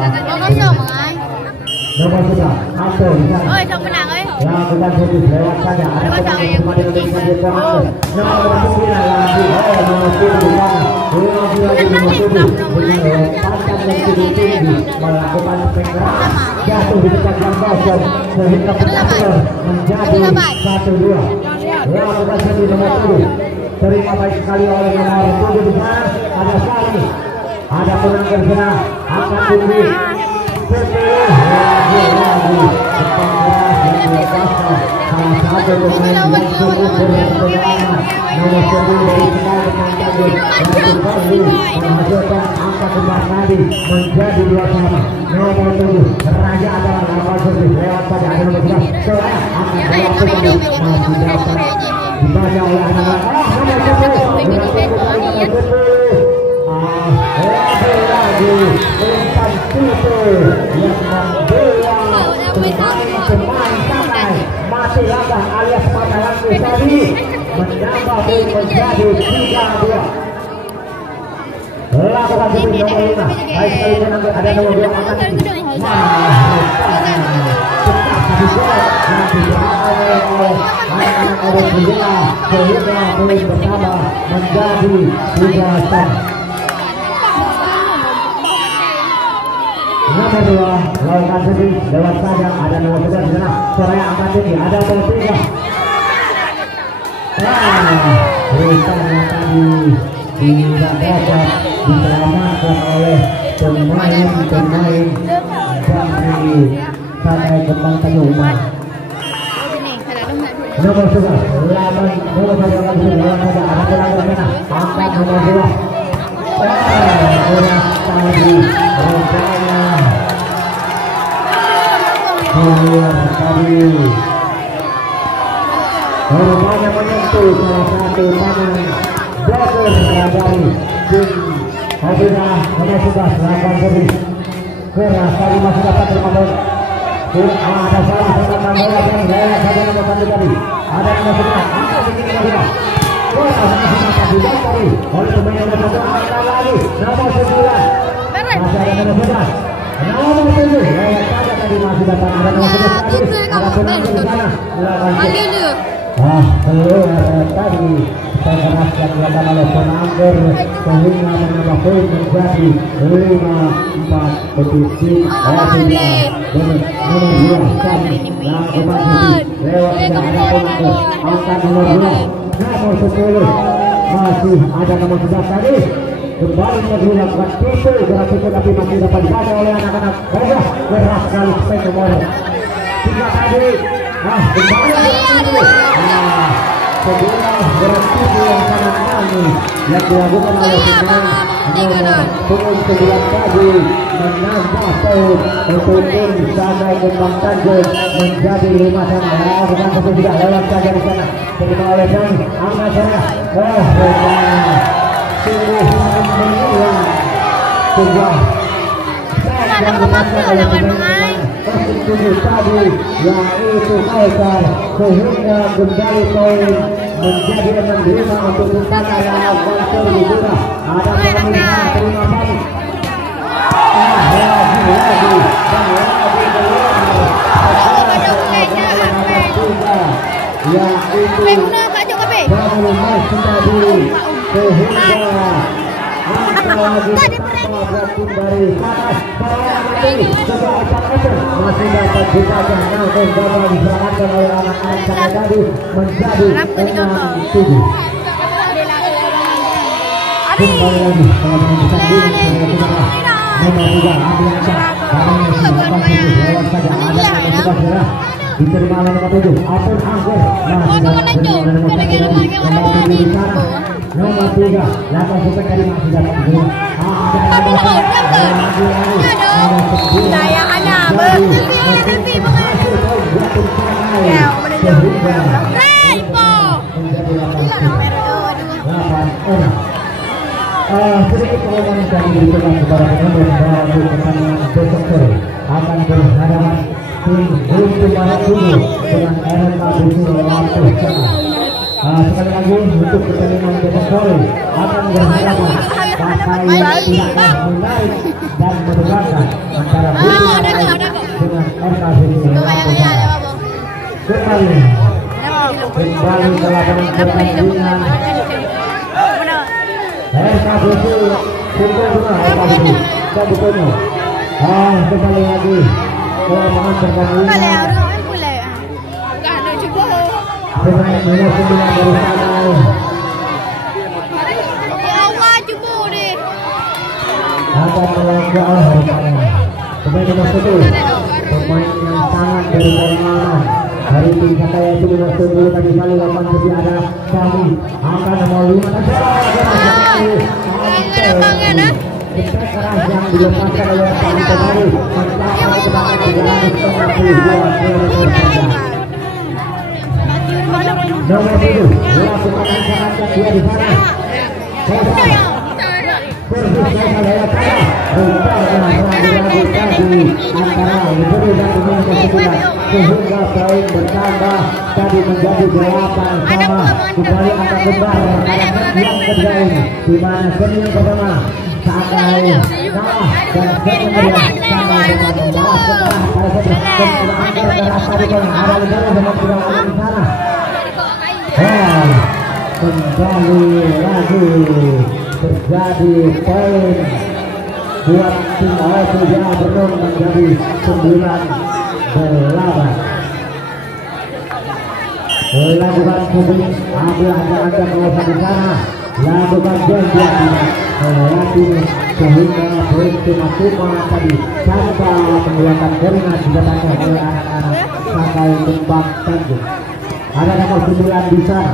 Nomor 3 Anto di sana. Oi, siapa menang oi? Lakukan servis lewat saja. Ada pemain yang kembali dari Persija. Nomor 9 lagi. Nomor 7 di sana. Nomor 7 dengan lompatan yang cukup tinggi melakukan pengeras jatuh di dekat yang kosong sehingga benar menjadi 1-2. Lakukan servis nomor 7 terima baik sekali oleh nomor 7 di sana. Ada Sari, ada penangkan sana akan tinggi lagi depan keras yang dilepaskan salah satu pemain yang cukup berpengalaman nomor 10 dari sekali penangkan dan kembali menghasilkan angka kembali tadi menjadi 2-sama. Nomor 7 Raja adalah lawan servis lewat pada ada nomor 11 Soalnya akan melakukan masih dapat dibaca oleh anak-anak lagi umpan tutu yang membela pemain-pemain Sakai masih langkah alias mata langkah tadi menambah poin menjadi 3-2. Lakukan servis nomor 5 baik sekali menangkap ada nomor 2 akan tetap satu gol yang diberikan oleh anak-anak Orok Bujela sehingga poin pertama menjadi 3-1. nomor 2 lakukan sendiri lewat saja, ada nomor 11 di sana Soraya angkat tinggi, ada nomor 3 rupanya tadi tidak dapat diselamatkan oleh pemain dari Sakai Kembang Tanyuman. Nomor 11 lawan nomor 1 lagi lawan saja, ada pelanggar sana angkat nomor 2 kurang tadi rupanya keluar tadi rupanya menyentuh salah satu tangan blogger dari tim Hobina nomor 11 lawan seri keras tadi masih dapat terpapar. Ada salah tentang bola dan lewat saja nomor 1 tadi, ada nomor 11 angkat begini nomor 2 bola masih dapat dibantari oleh pemain nomor 1 angkat lagi nomor 9 masih ada nomor 11 nomor 7 lewat saja tadi masih dapat ada nomor 11 tadi ada penonton di sana melawan keluar tadi keras yang dilakukan oleh penanggur sehingga menambah poin menjadi 5-4 posisi nomor 2 tadi lakukan lewat tidak ada penanggur angkat nomor 2 nomor 10 masih ada nomor 11 tadi kembali negeri lakukan pintu gerak pintu tapi masih dapat dibaca oleh anak-anak keras sekali spek nomor 3 tadi kembali sebuah gerak pintu yang sangat manis yang dilakukan oleh pemain nomor 9 tadi menambah poin untuk tim Sakai Kembang Tanjung menjadi 5 sama bukan satu tidak lewat saja di sana terima oleh Dani angkat sana sungguh mengulang sebuah yang dimaksud oleh pemain tujuh tadi yaitu Kaisar sehingga kembali poin menjadi 6-5 untuk tim Sakai yang konser di sana ada pemain terima kasih lagi yaitu masih dapat dibaca namun gagal diselamatkan oleh anak-anak Sakai tadi menjadi 6-7. Kembali lagi nomor 3 ambil lewat saja ada nomor 11 diterima oleh nomor 7 Apun Angger nomor 7 di sana nomor 3 lakukan supaya tadi masih dapat dulu sedikit pengumuman yang diberikan kepada penonton bahwa pertandingan besok sore akan berhadapan tim Gunung Marakudu dengan RMK Busur Lampung Tengah. Sekali lagi untuk pertandingan besok sore akan berhadapan Sakai Tindakan menarik dan menegakkan antara Gunung Marakudu dengan RMK Busur Lampung Tengah. Kembali ke lapangan pertandingan RMK Busur kembali lagi ke lapangan pertandingan pemain nomor 9 dari Sakai akan melakukan pemain nomor 1 pemain yang sangat berpengalaman dari tim Sakai yaitu nomor 10 tadi kali lawan sisi ada kami angka nomor 5 keras yang dilepaskan oleh Pak Tengari mencapai kebangan 352 km nomor 7 melakukan ancaman yang dia di sana bersama lewat sana ragu-ragu tadi antara Liberi dan pemain kesekian sehingga poin bertambah tadi menjadi 8 sama kembali akan kembali yang kedua ini di mana seni yang pertama Sakai kalah dan kedua sama dengan membalas setelah pada setelah angker keras tadi yang ada di sana dengan tidak ada di sana kembali lagi terjadi poin buat tim Australia Bernong menjadi 9-8. Lakukan publik, ambil anda kawasan di sana, lakukan janjian melewati sehingga poin cuma tadi tanpa mengeluarkan keringat didapatkan oleh anak-anak Sakai Kembang Tanjung. Ada nomor 9 di sana.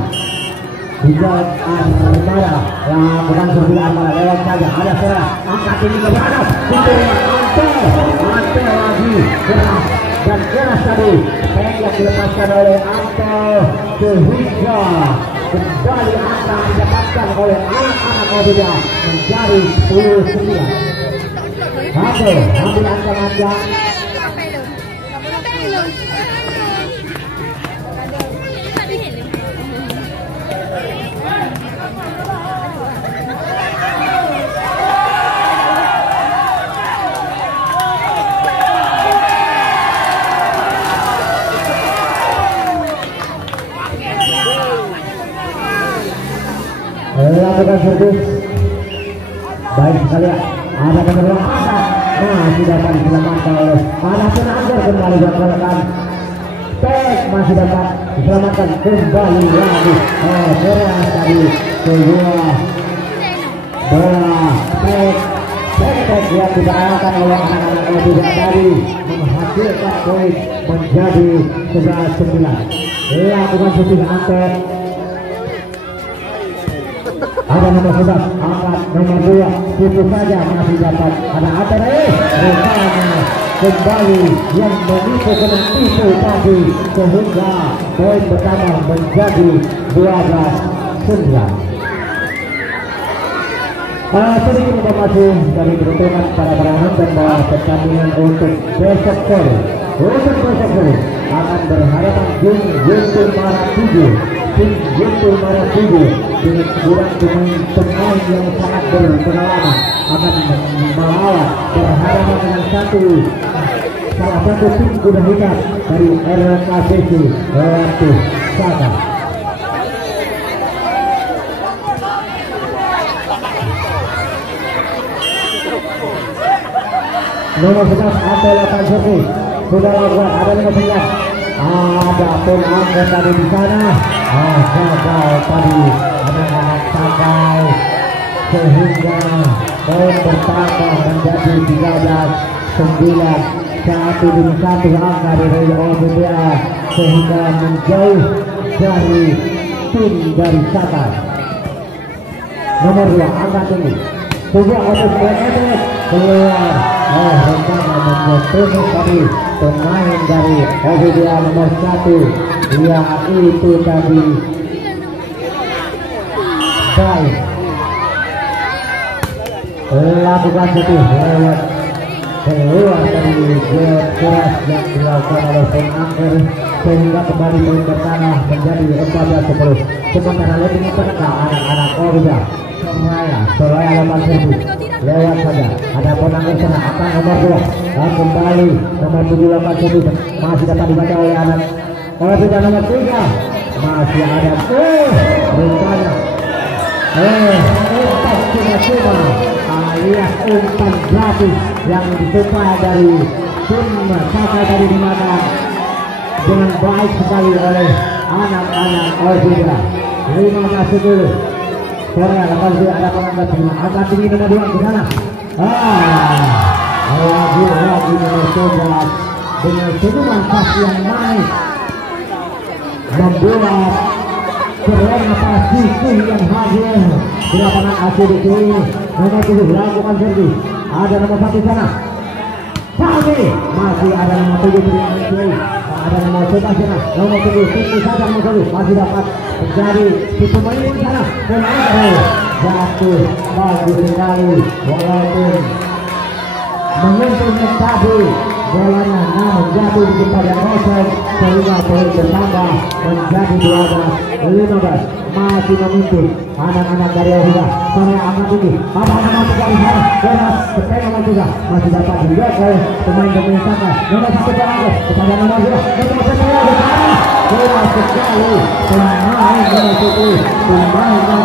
Hijau Armada, lakukan 9 Armada lewat saja. Ada serang, angkat ini ke atas. Antel lagi keras dan keras tadi. Peng yang dilepaskan oleh Antel sehingga kembali angka didapatkan oleh anak-anak Australia menjadi 10-9. Antel ambil angka panjang. Lakukan servis baik sekali ya. Ada penerang masih dapat diselamatkan oleh anak penanggar kembali dilakukan Pek masih dapat diselamatkan kembali lagi keras tadi sebuah bola Pek yang diarahkan oleh anak-anak Australia tadi menghasilkan poin menjadi 11-9. Lakukan servis angkat. Ada nomor 11, angkat nomor 2, putus saja masih dapat. Ada rupanya kembali yang menipu kena tipu tadi sehingga poin pertama menjadi 12-9. Sedikit informasi dari peruntungan para penonton bahwa pertandingan untuk besok sore akan berhadapan tim Guntur Marat 7 dengan kurang pemain yang sangat berpengalaman akan melawan berhadapan dengan salah satu tim kuda hitam dari RKBC Ratu Saka. Nomor 11 atau 8 servis sudah lakukan, ada nomor 11. Ada pun angka tadi di sana. Gagal tadi anak-anak Sakai sehingga poin bertambah menjadi 13-9. Satu demi satu angka dari Australia sehingga menjauh dari tim dari Sakai. Nomor 2 angka tinggi. Juga untuk Emet keluar. Rencana menyentuh tadi pemain dari Australia nomor 1 yaitu tadi baik lakukan itu lewat keluar dari keras yang dilakukan oleh Penangker sehingga kembali poin bertanah menjadi 14-10. Sementara lebih menengah anak-anak Australia Soraya lepas servis lewat saja. Ada Penangker sana akan nomor 2 dan kembali nomor 7 lepas servis masih dapat dibaca oleh anak Australia nomor 3 masih ada rencana umpan cuma alias umpan gratis yang disupply dari tim Sakai tadi dimakan dengan baik sekali oleh anak-anak Australia. 15-10. Korea lepas dia ada pengangkat angkat tinggi nomor 2 di sana. Lagi nomor 11 dengan senyuman pas yang naik membuat Corona pasti yang hadir di lapangan ACDC ini. Nomor 7 lakukan servis. Ada nomor 1 di sana. Pagi masih ada nomor 7 di sana. Ada nomor 11 di sana. Nomor 7 tinggi saja nomor 7 masih dapat menjadi si pemain di sana. Dan jatuh bagus sekali walaupun menyentuh tadi bolanya namun jatuh di tempat yang kosong sehingga poin bertambah menjadi 12-15. Masih memimpin anak-anak dari Australia. Saya angkat tinggi. Apa nomor 3 di sana? Beras kepada nomor 3 masih dapat dilihat oleh pemain Sakai. Nomor 1 Penangker kepada nomor 2. Nomor 1 keras sekali pemain yang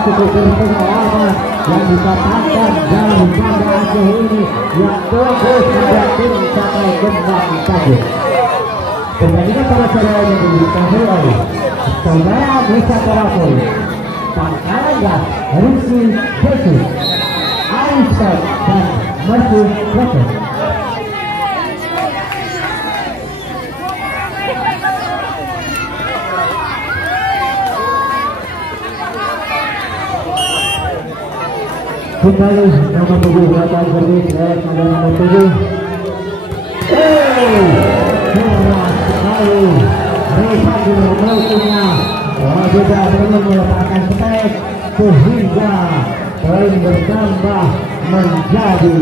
cukup berpengalaman yang dikatakan dalam Banda Aceh ini yang fokus pada tim Sakai Kembang Tajuk. Pertandingan para saudara yang dikasih oleh saudara Desa Karapol, Pangkalan Rizky Jesus, Aisyah dan Masih Roket. Kembali nomor 7 belakang servis lewat nomor 7. Keras sekali Reza menutunya. Juga belum meletakkan stek sehingga poin bertambah menjadi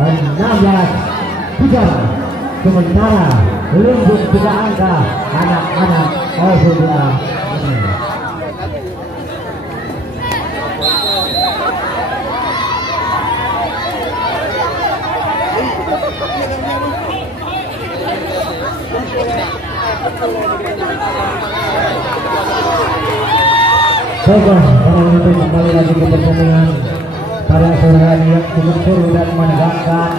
16-3. Sementara Lumbung 3 angka anak-anak Ozulia ini. Coba untuk kembali lagi ke pertandingan pada sore hari yang cukup seru dan menegangkan.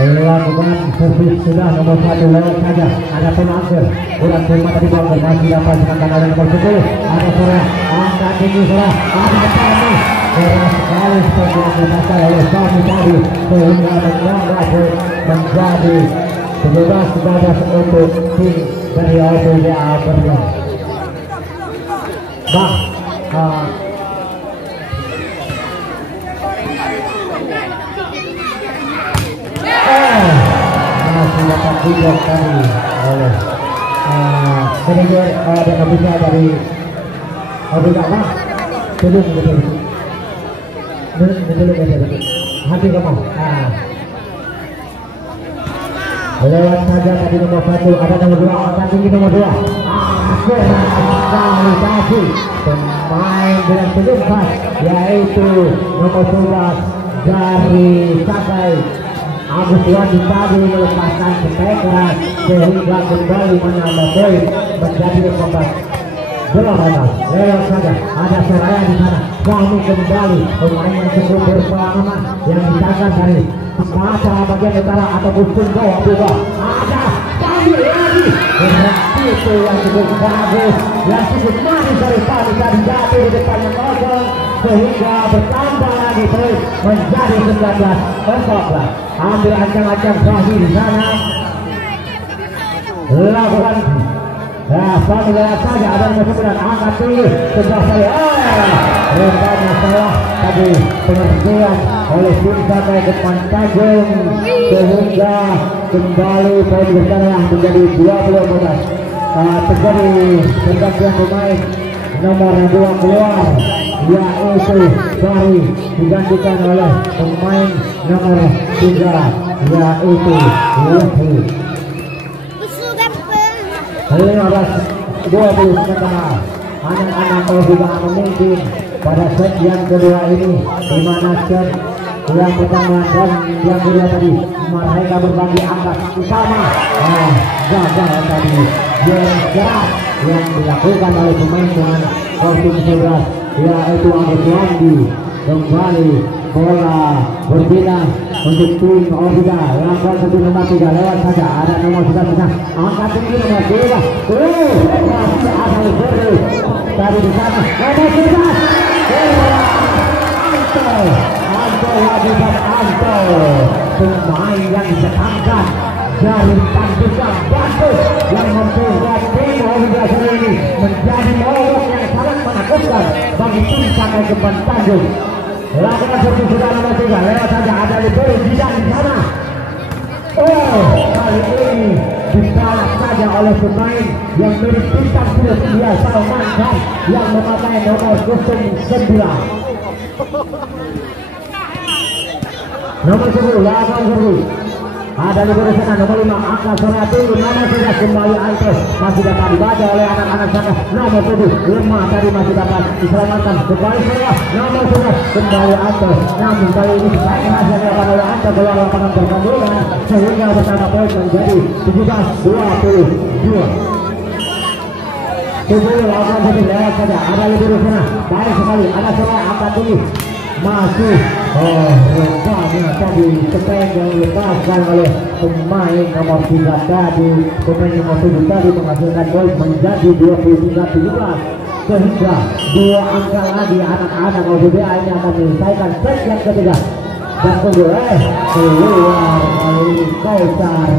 Lakukan servis sudah nomor 1 lewat saja. Ada penangkir ulang terima tadi bangga masih dapat dimakan oleh nomor 10. Ada suara angkat tinggi suara ada Sami. Keras sekali seperti yang dimakan oleh Sami tadi sehingga menjadi 17-11 untuk tim dari Ozulia Berlian. Masih dapat diblok tadi oleh manajer dan ofisial dari Ozulia. Belum hati kamu. Lewat saja tadi nomor 1, ada nomor 2, angkat tinggi nomor 2. Realisasi pemain dengan penyempat yaitu nomor 11 dari Sakai Agus Wadi tadi melepaskan keras sehingga kembali menambah poin menjadi 18. Lewat saja ada Soraya di sana. Kami kembali pemain yang cukup berpengalaman yang disangkan dari masa bagian utara ataupun Sumbawa juga ada kami lagi itu yang cukup bagus yang cukup manis dari tadi jatuh di depan yang kosong sehingga bertambah lagi poin menjadi 19-14. Ambil ancang-ancang Fahmi di sana lakukan Fahmi lewat saja ada nomor 9 angkat tinggi sebelah saya rupanya salah tadi pengertian oleh tim Sakai depan Tanjung sehingga kembali poin bersama menjadi 20-14. Terjadi pergantian pemain nomor 2 keluar yaitu Bari digantikan oleh pemain nomor 3 yaitu Lufi. 15-20 sementara anak-anak Ozulia memimpin pada set yang kedua ini, di mana set yang pertama dan yang kedua tadi mereka berbagi angka utama. Gagal tadi yang keras yang dilakukan oleh pemain dengan korpus 11 yaitu Agus Wandi. Kembali bola berpindah untuk tim Ozulia yang korpus nomor 3 lewat saja ada nomor 11 angkat tinggi nomor 2 masih ada Ferry tadi di sana nomor 11 Anto pemain yang ditekankan dari tanggusan bagus yang membuat tim Ozulia ini menjadi momok yang sangat menakutkan bagi tim Sakai Kembang Tanjung. Lakukan servis sudah nomor 3 lewat saja ada Liberi Jidan di sana. Kali ini disalak saja oleh pemain yang mirip bintang sudah dia Salman Khan yang memakai nomor 09. Nomor 10 lawan 10 Ada di bawah sana nomor 5 angka Surya tunggu nomor sudah kembali Alto masih dapat dibaca oleh anak-anak sana nomor 7 lemah tadi masih dapat diselamatkan kembali Surya nomor sudah kembali Alto namun kali ini berhasil dilakukan oleh Alto keluar lapangan pertandingan sehingga bersama poin menjadi 17-22. Tujuh lawan satu lewat saja ada di bawah sana baik sekali ada Surya angkat tinggi masih rupanya tadi sepegang lepaskan oleh pemain nomor 3 tadi pemain nomor 7 tadi menghasilkan poin menjadi 23-17 sehingga 2 angka lagi anak-anak OBBA ini akan menyelesaikan set yang ketiga dan keluar kali ini Kaisar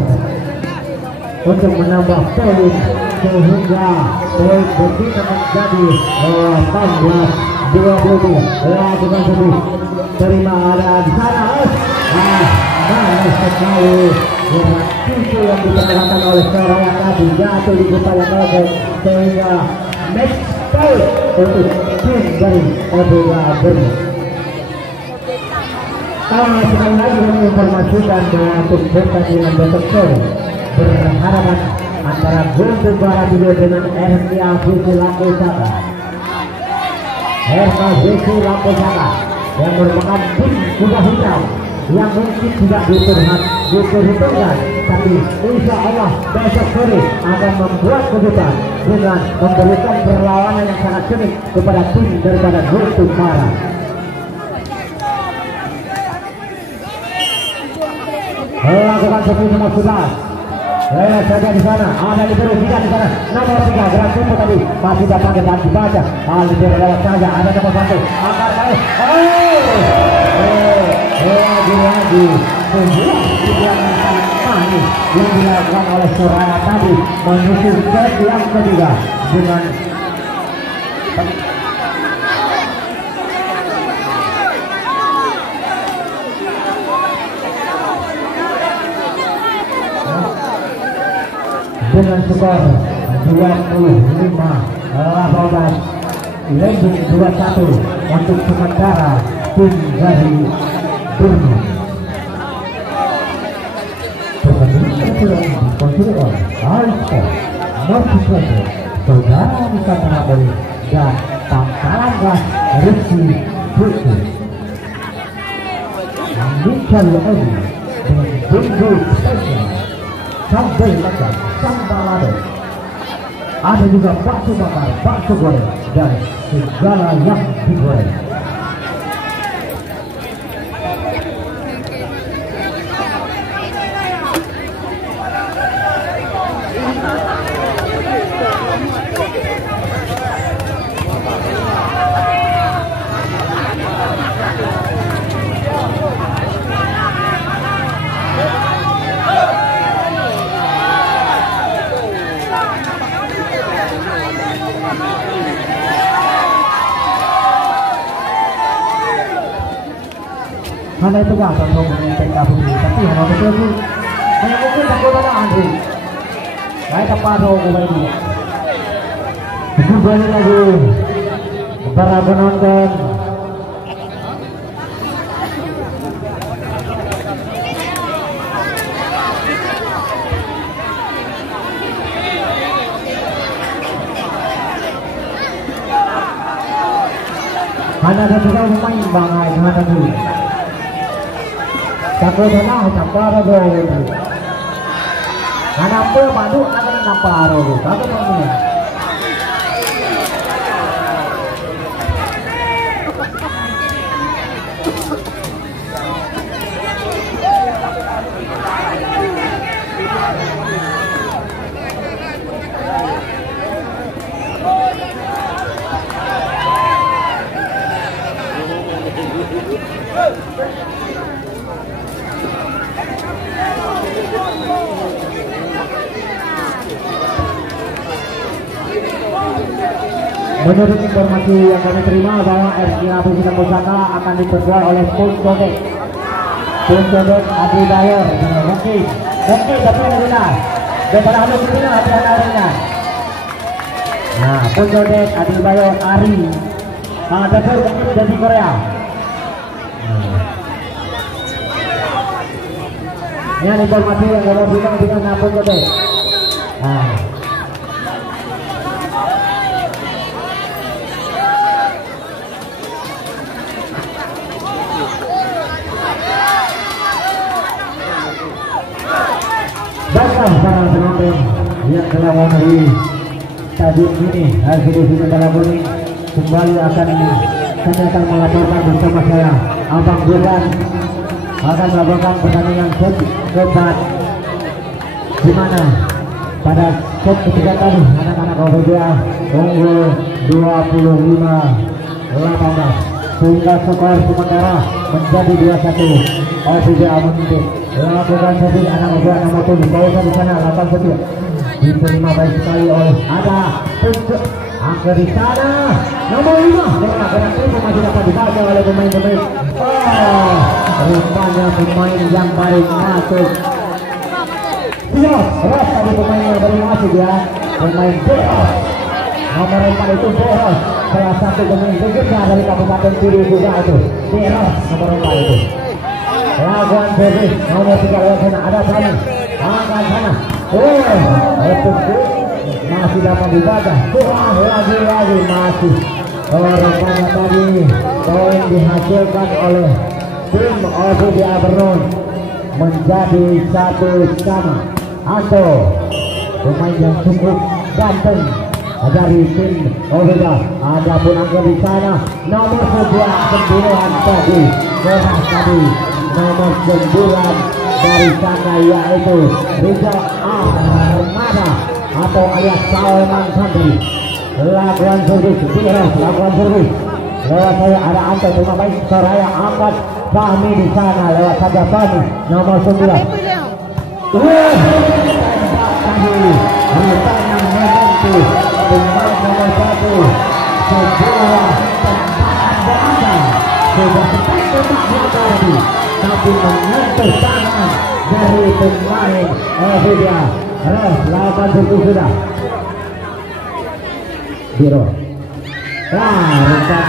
untuk menambah poin sehingga poin berbeda menjadi 18-20 lakukan sendiri terima ada di sana manis sekali itu yang ditemukan oleh Soraya tadi jatuh di kepala mereka sehingga match point untuk tim dari OBBA Bern. Sekali lagi menginformasikan bahwa untuk pertandingan besok sore berhadapan antara Guntur Barat dengan RMIA Visi Lampusaka. Visi Lampusaka yang merupakan tim kuda hitam yang mungkin tidak diperhitungkan, tapi insya Allah besok sore akan membuat kejutan dengan memberikan perlawanan yang sangat sengit kepada tim daripada Guntur Barat. Lakukan seperti nomor 11 lewat saja di sana ada di bawah di sana nomor 3 Grand Tupu tadi masih datang dan dibaca di lewat saja ada nomor 1 angkat baik lagi sebuah yang sangat manis yang dilakukan oleh Suraya tadi menyusul set yang ketiga dengan skor 25-18 landing 21 untuk sementara tim dari Burma. Pertandingan sudah dikontrol oleh Alto, Motivator, Saudara Nusantara Boy dan Pangkalan Gas Rizky Putri. Michael Edi dengan bumbu spesial sambal lekat, sambal lado. Ada juga bakso bakar, bakso goreng, dan segala yang digoreng. Hanya itu gak akan menggunakan kabut tapi hanya betul sih hanya mungkin tak boleh ada Andri saya tepat dong kembali dia kembali lagi para penonton hanya ada juga pemain bangai dengan dulu takut sana campur dulu. Anak pun madu akan nampak dulu. Takut dulu. Menurut informasi yang kami terima bahwa RCA Visi Lampusaka akan diperkuat oleh Punjodek Adi Bayor mungkin tapi adalah daripada halus ini hati-hati harinya. Nah Punjodek Adi Bayor Ari dasar mungkin dari Korea. Yang informasi yang nomor 5 dengan Napun Gede. Baiklah para penonton yang telah memenuhi stadion ini, hasil di dalam ini kembali kami akan melaporkan bersama saya Abang Bulan akan melakukan pertandingan set keempat, di mana pada set ketiga tadi anak-anak OVBA unggul 25-18 sehingga skor sementara menjadi 2-1. OVBA memimpin. Lakukan satu anak OVBA nomor 7 bawah di sana 8-1 diterima baik sekali oleh ada angka di sana nomor 5 dengan gerak itu masih dapat dibaca oleh pemain-pemain. Rupanya pemain yang paling masuk. Ros tadi pemain yang paling masuk ya, pemain Beros nomor 4 itu Beros, salah satu pemain berguna dari Kabupaten Kiri juga itu Beros nomor 4 itu. Lakukan servis nomor 3 lewat sana ada sana angkat sana. Masih dapat dibaca. Lagi masih. Rupanya tadi poin dihasilkan oleh tim OVBA Beron menjadi 1-1. Anto pemain yang cukup ganteng dari tim OVBA. Adapun angka di sana nomor 9 tadi nomor 9 dari sana yaitu Rizal Armada atau alias Salman Santri. Lakukan servis Biros, lakukan servis lewat saya ada Anto terima baik Soraya angkat Fahmi di sana lewat saja Fahmi nomor 9. Rupanya menentu pemain nomor 1 sebuah tembakan belakang sudah tembak tadi tapi menyentuh tangan dari pemain OVBA. Ros lawan servis sudah Biro. Rupanya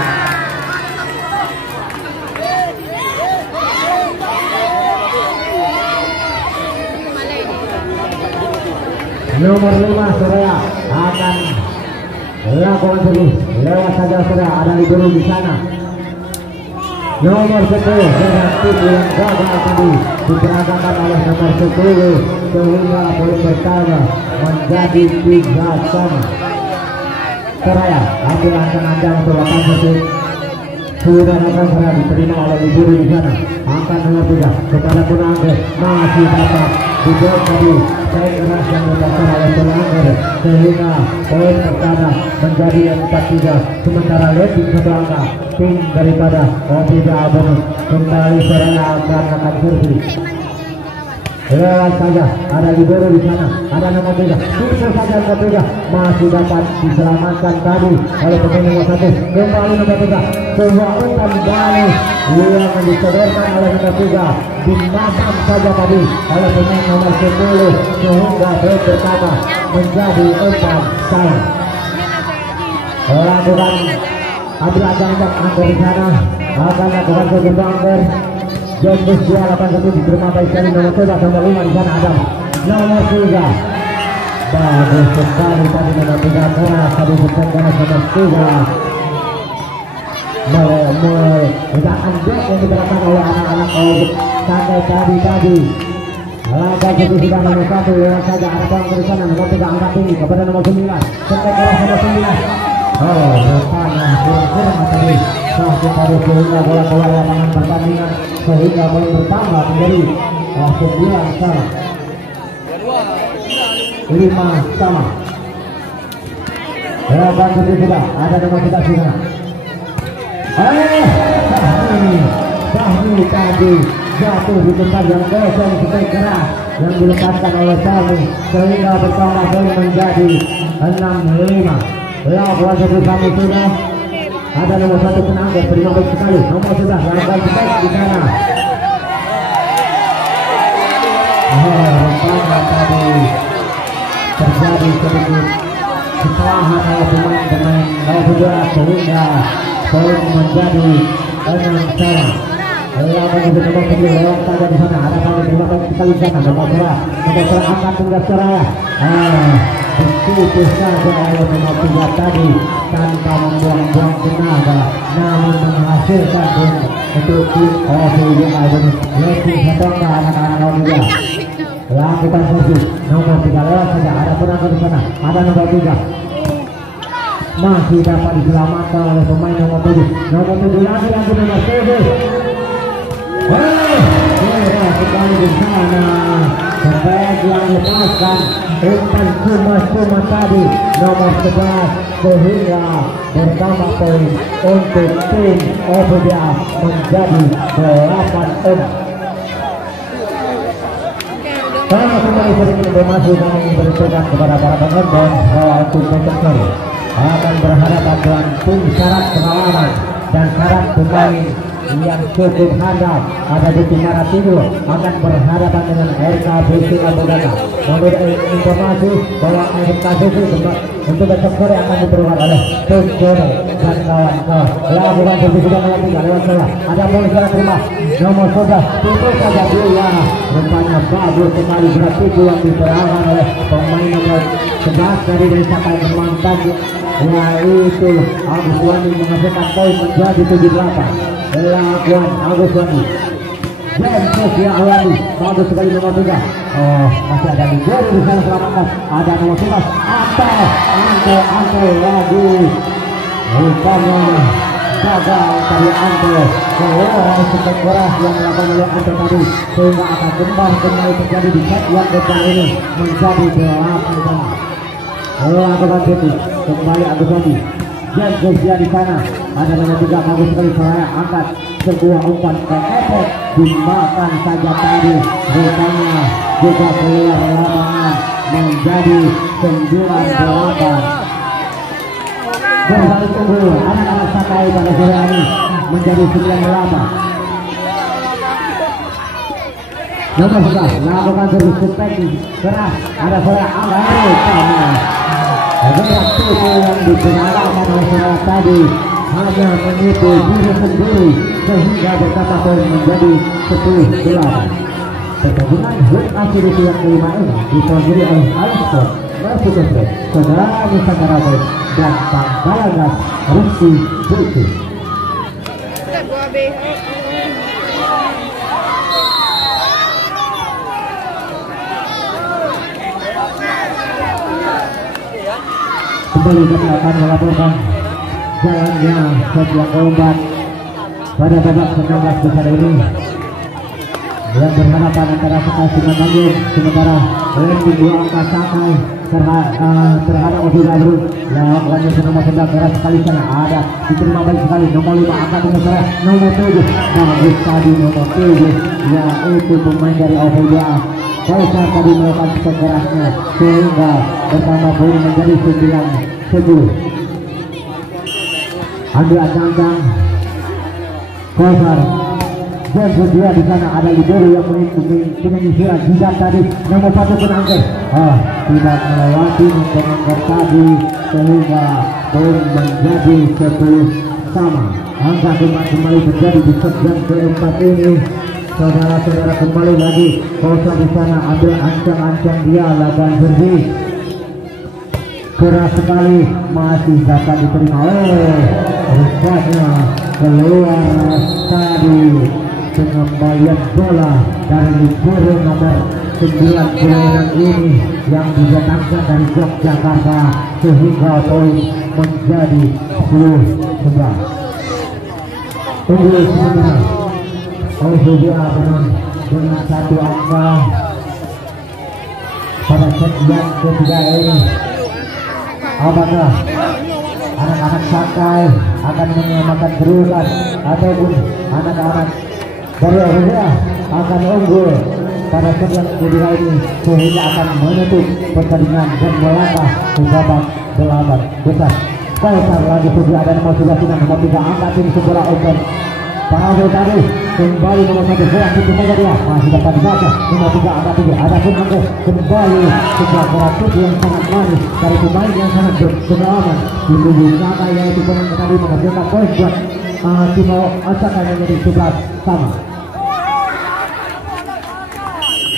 nomor 5 Surya akan lakukan servis lewat saja sudah ada di guru di sana. Nomor 10 dengan tim yang gagal tadi diperagakan oleh nomor 10 sehingga poin pertama menjadi 3-3. Surya ambil ancang-ancang untuk lakukan servis sudah akan serah diterima oleh ibu di sana. Angkat nomor 3 kepada Punangger masih dapat dibuat tadi saya keras yang dilakukan oleh Punangger sehingga poin pertama menjadi 4-3. Sementara leading satu angka tim daripada OVBA Beron kembali Surya akan servis lewat saja ada Libero di sana ada nomor 3 bisa saja nomor 3 masih dapat diselamatkan tadi oleh pemain nomor 1 kembali nomor 3 sebuah umpan dari yang disodorkan oleh nomor 3 dimakan saja tadi oleh pemain nomor 10 sehingga poin pertama menjadi 4-1. Lakukan ambil ancang-ancang angker di sana akan lakukan kegebangan Jembus 281 diterima baik sekali nomor 3 nomor 5 di sana ada nomor 3 bagus sekali tadi nomor 3 keras tadi bertengkar nomor 3 meledakan blok yang diberikan oleh anak-anak sampai tadi laga itu sudah nomor 1 lewat saja ada orang dari sana nomor 3 angkat tinggi kepada nomor 9 sampai keras nomor 9 rupanya kurang tadi sampai pada sehingga bola-bola lapangan pertandingan sehingga poin bertambah menjadi 9-5 sama. Lawan seperti sudah ada nomor 3 di sana. Fahmi tadi jatuh di tempat yang kosong seperti keras yang dilepaskan oleh Fahmi sehingga bertambah poin menjadi 6-5. Lawan seperti Fahmi sudah ada nomor 1 Penangger terima baik sekali nomor sudah lakukan baik di sana. Rupanya tadi terjadi sedikit kesalahan oleh pemain-pemain OVBA sehingga poin menjadi 6-5. Lawan itu nomor 7 lewat saja di sana. Ada kali terima kasih sekali sana nomor 2 angkat tunggal seraya. Begitu saja oleh nomor 3 tadi tanpa membuang-buang tenaga, namun menghasilkan untuk tim OVJA ini lebih setengah anak-anak OVJA. Lakukan sesi nomor 3 lewat saja. Ada penangkap di sana. Ada nomor 3 masih dapat diselamatkan oleh pemain nomor 7. Nomor 7 lagi nomor 7. Sekali di sana sebaik yang lepaskan umpan cuma tadi nomor 11 sehingga bersama poin untuk tim OVJA menjadi 8-6. Kalau kembali sedikit informasi kami berikan kepada para penonton bahwa untuk besok kali akan berhadapan dengan tim syarat pengalaman dan syarat pemain yang cukup handal. Ada di Timara Timur akan berhadapan dengan RKBC Abodana. Menurut informasi bahwa RKBC untuk besok sore akan diterima oleh Tim Jone dan kawan-kawan. Lakukan sesi sudah melanjutkan lewat saya. Ada poin salah terima nomor 11 itu saja dia. Rupanya bagus sekali berat itu yang diserahkan oleh pemain nomor 11 dari Desa Kalimantan, yaitu Agus Wani menghasilkan poin menjadi 7-8. Lakuan Agus Wani dan Sofia Awani bagus sekali nomor 3. Masih ada di gol di sana selamatkan. Ada nomor 11 Ante lagi rupanya gagal tadi Ante keluar sepak keras yang dilakukan oleh Ante tadi sehingga akan kembali terjadi di set yang depan ini menjadi 8. Lakukan titik kembali Agus Wani dan Sofia di sana. Ada banyak juga bagus sekali saya angkat sebuah umpan ke efek dimakan saja tadi rupanya juga keluar lapangan menjadi 9-8. Berbalik unggul anak-anak Sakai pada sore ini menjadi 9-8. Nomor 11 lakukan servis keras. Ada saya angkat sama berat itu yang dikenalkan oleh saya tadi hanya menipu diri sendiri sehingga berkata poin menjadi 10-8. Pertandingan hut akhir yang kelima ini dihadiri oleh Alexander Mercedes, Saudara Nusantara dan Pangkalagas Rizky Bulki. Kembali kami akan melaporkan jalannya sebuah kombat pada babak 19 besar ini yang berhadapan antara Sakai Simanjuntak sementara ranking 2 angka Sakai terhadap Obi Labru. Lawannya nomor 11 keras sekali sana ada diterima baik sekali nomor 5 angka dengan saya nomor 7 bagus tadi nomor 7 yaitu pemain dari OVJA. Kaisar tadi melakukan kekerasnya sehingga bersama poin menjadi 9-10. Ambil ancang Kaisar dan dia di sana ada libero yang penyisiran jidat tadi nomor 1 penangkar tidak melewati penangkar tadi sehingga poin menjadi 10 sama. Angka kembali terjadi di set yang keempat ini. Saudara-saudara kembali lagi Kaisar di sana ambil ancang-ancang dia lakukan servis keras sekali masih dapat diterima rupanya keluar tadi pengembalian bola dari libero nomor 96 ini yang didatangkan dari Yogyakarta sehingga poin menjadi 10-11. Unggul sementara OVJA dengan 1 angka pada set yang ketiga ini. Apakah anak-anak Sakai akan menyamakan kedudukan ataupun anak-anak dari OVJA akan unggul pada set yang ketiga ini sehingga akan menutup pertandingan dan melangkah ke babak 8 besar. Kaisar lagi sudah ada nomor 11 nomor 3 angka tim sebelah open. Para tadi kembali nomor 1 gerak itu saja dia masih dapat dibaca nomor 3 ada 7 ada pun angka kembali sebuah gerak yang sangat manis dari pemain yang sangat berpengalaman di tubuh Sakai yaitu pemain tadi menghasilkan poin buat Timo Osaka menjadi 11 sama.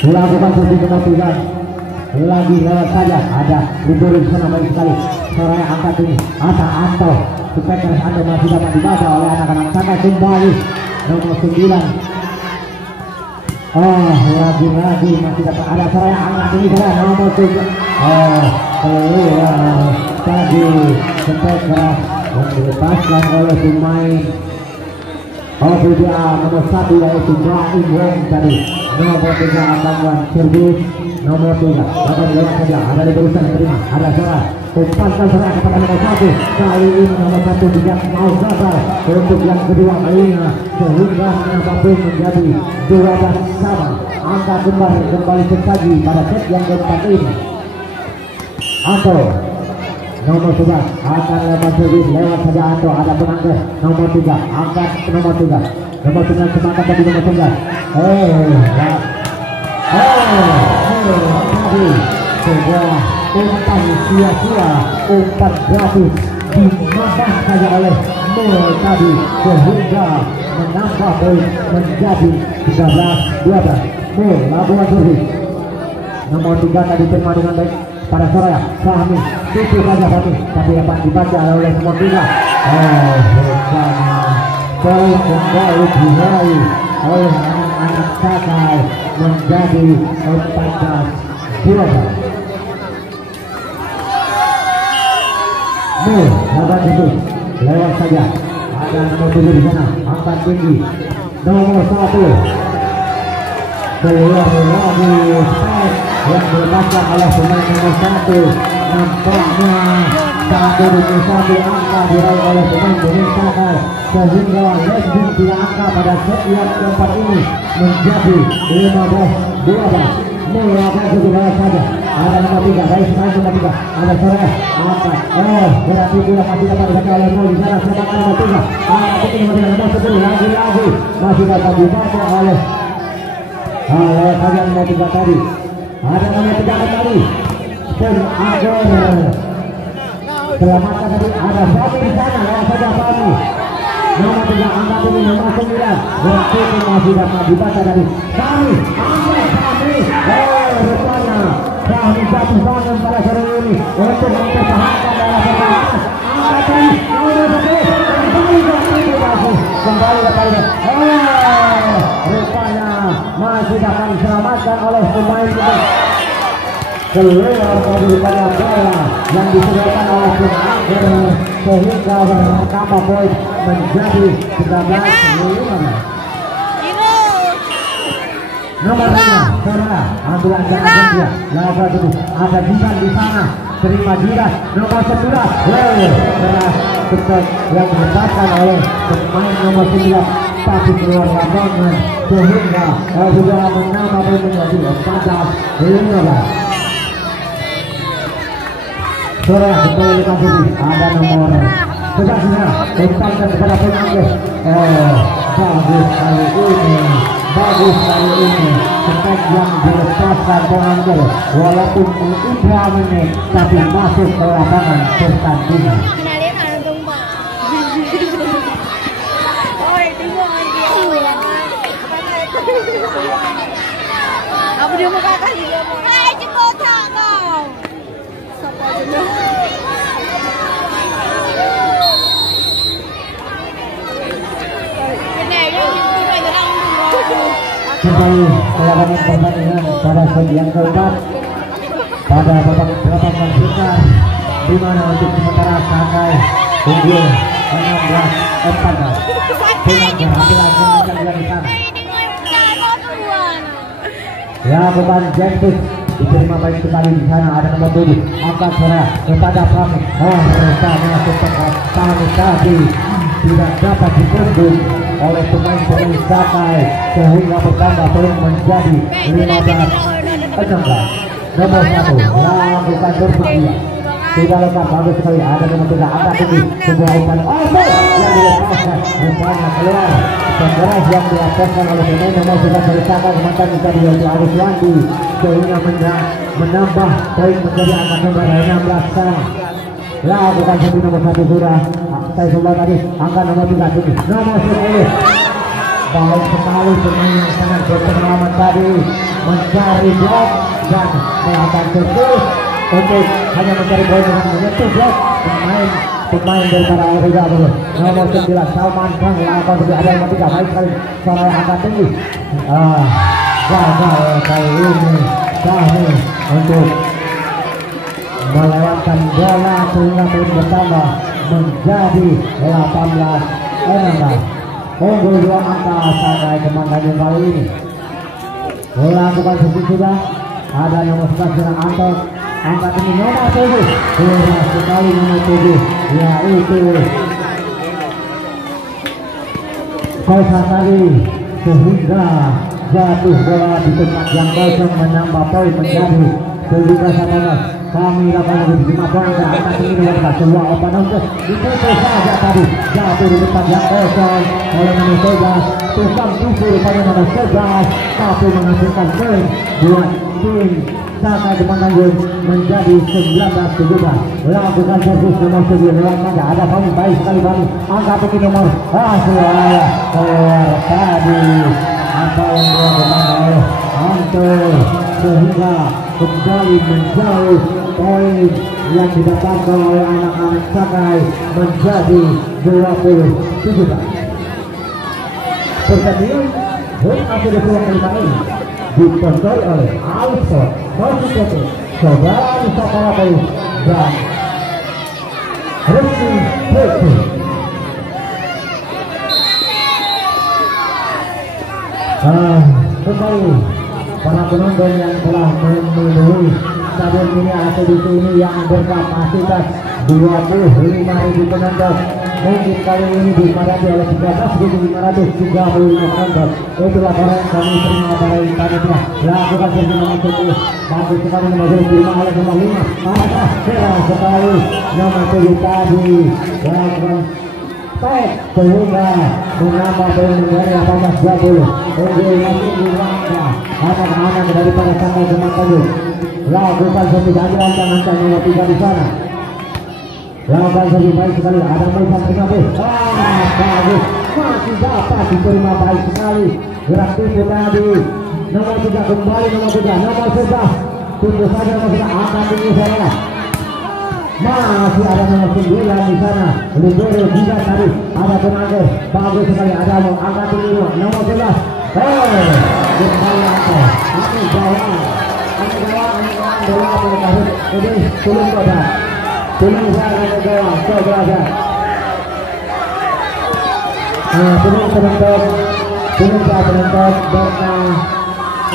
Dilakukan sesi penampilan lagi lewat saja, ada libur di sana baik sekali. Soraya angkat ini Ata Anto, spekter Anto masih dapat dibaca oleh anak-anak Saka kembali nomor 9. Lagi masih dapat ada Soraya angkat ini saja nomor 7. Keluar tadi spekter yang dilepaskan oleh pemain PBA nomor 1 yaitu Brahim Wong tadi. Nomor 3 akan servis nomor 3 akan lewat saja, ada di berusaha terima, ada Sora umpankan Sora kepada nomor 1. Kali ini nomor 1 tidak mau gagal untuk yang kedua kalinya, sehingga menambah poin menjadi 12 sama. Angka kembali tersaji pada set yang keempat ini. Anto nomor 11 akan lewat servis, lewat saja Anto, ada penangkes nomor 3, angkat nomor 3, nomor 9 semangat tadi nomor 9. Tadi sebuah umpan sia-sia, umpan gratis dimakan saja oleh Mul tadi, sehingga menambah poin menjadi 13-12. Mul labuan servis nomor 3 tadi terima dengan baik pada Soraya. Fahmi itu saja Fahmi, tapi dapat dibaca oleh nomor 3. Poin kembali diraih oleh anak-anak Sakai menjadi 14-12. Lawan itu lewat saja, ada nomor 7 di sana, angkat tinggi nomor 1. Keluar lagi spek yang dilepaskan oleh pemain nomor 1. Nampaknya satu demi satu angka diraih oleh pemain dari Sakai, sehingga Lesbing tidak angka pada set yang keempat ini menjadi 15-12. Melakukan kedua saja, ada nomor 3 dari pemain nomor 3, ada Soraya angkat. Berarti dia masih dapat dibaca oleh Mul di sana, sedangkan nomor 3 angkat ini nomor 10 lagi masih dapat dibaca oleh kalian nomor 3 tadi. Ada nomor 3 kembali Pen Agor, selamatkan tadi, ada Fahmi di sana, lewat saja Fahmi nomor 3 angkat ini nomor 9. Berarti itu masih dapat dibaca dari Fahmi, rupanya Fahmi jatuh tangan pada sore ini untuk mempertahankan dalam pertandingan. Angkatan nomor 1 kembali dapat rupanya masih dapat diselamatkan oleh pemain keluar dari pada bola yang disediakan oleh Pemain, sehingga bertambah poin menjadi 13-15. Nomor 5 Soraya ambil ancaman dia, lawan dulu ada Jiban di sana, terima Jiban nomor 11. Keras cepat yang dilepaskan oleh pemain nomor 9, tapi keluar lapangan, sehingga juga menambah poin menjadi 14-15. Soraya kembali di kampung, ada nomor 11 dilepaskan kepada penangkis. Bagus kali ini spek yang dilepaskan penangkis, walaupun Indra menit tapi masuk ke lapangan pertandingan. Apa dia mau kakak dia mau? Hai cepet kau. Siapa aja? Kembali melakukan pertandingan pada set yang keempat pada babak 8 besar, di mana untuk sementara Sakai unggul 16-14 dengan keberhasilan yang di sana. Ya, bukan Jentus diterima baik sekali di sana, ada nomor 7 angkat Soraya kepada Fahmi. Rupanya Fahmi tadi tidak dapat ditembus oleh pemain Sakai, sehingga bertambah poin menjadi 15-16. Nomor 1 lakukan bersedia, tidak lengkap, bagus sekali, ada nomor 3 angkat tinggi, sebuah umpan yang dilepaskan, rupanya keluar penggerak yang dilepaskan oleh pemain nomor 11 dari Sakai, mantan tadi yaitu Arif Wandi, sehingga menambah poin menjadi angka nomor 16 sama. Lakukan satu nomor 1 sudah saya coba tadi angka nomor 3 ini nomor 10. Baik sekali pemain yang sangat berpengalaman tadi mencari blok dan melakukan servis untuk hanya mencari poin dengan menyentuh blok pemain daripada Alvida nomor 9 Salman Kang lakukan lebih ada nomor 3 baik sekali suara angkat tinggi gagal kali ini Sahni untuk melewatkan bola sehingga poin bertambah menjadi 18-16. Unggul 2 angka Sakai Kemanggangan kali ini melakukan servis sudah ada nomor 11 Serang Anton angkat ini nomor 7 keras sekali nomor 7 yaitu Kosa tadi sehingga jatuh bola di tempat yang kosong menambah poin menjadi 17-18. Kami lakukan lebih 5 poin dan angkat ini nomor 4 sebuah open untuk diputus saja tadi jatuh di tempat yang kosong oleh nomor 11 tukang tubuh rupanya nomor 11 tapi menghasilkan poin buat tim Sakai Kemanggangan menjadi 19-17. Lakukan servis nomor 9 lewat saja ada kami baik sekali kami angkat ini nomor suara keluar tadi apa yang dilakukan oleh Anton sehingga kembali menjauh poin yang didapatkan oleh anak-anak Sakai menjadi 20-17. Pertandingan hasil kedua kelima ini ditonton oleh Alfred Masukete, Saudara Nusantara dan Rizky Peti. Kembali para penonton yang telah memenuhi stadion ini atau di sini yang berkapasitas 25.000 penonton. Mungkin kali ini dipadati oleh 13.535 penonton. Itulah laporan yang kami terima dari panitia. Lakukan servis nomor 10. Bagus sekali nomor 5 oleh nomor 5. Keras sekali nomor 7 tadi. Lakukan tek sehingga menambah poin menjadi 18-20. Unggul lagi di langkah anak-anak daripada Sakai Kemanggangan. Lakukan servis ancang-ancang nomor 3 di sana. Lakukan servis baik sekali ada Musa Tengah. Bagus masih dapat diterima baik sekali gerak tipu tadi nomor 3 kembali nomor 3 nomor 11 tunggu saja nomor 3 akan tinggi sana masih ada nomor 9 di sana Libero juga tadi ada tenaga bagus sekali ada angkat tinggi nomor 11 kembali angkat ini jawab bola berkahut ini turun kota turun saya jawab coba aja turun penonton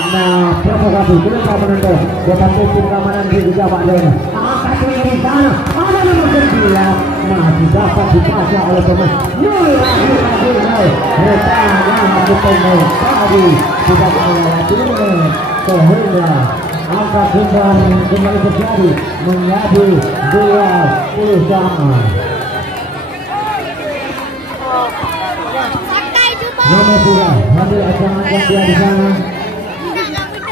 dan provokasi turun penonton bukan tim keamanan di Jawa Tengah angkat tinggi di sana ada nomor 9 masih dapat dibaca oleh pemain lagi retanya masih penuh tadi tidak melewati sehingga angka kembali terjadi menjadi 20 sama. Nomor 3 hadir ancang-ancang dia di sana.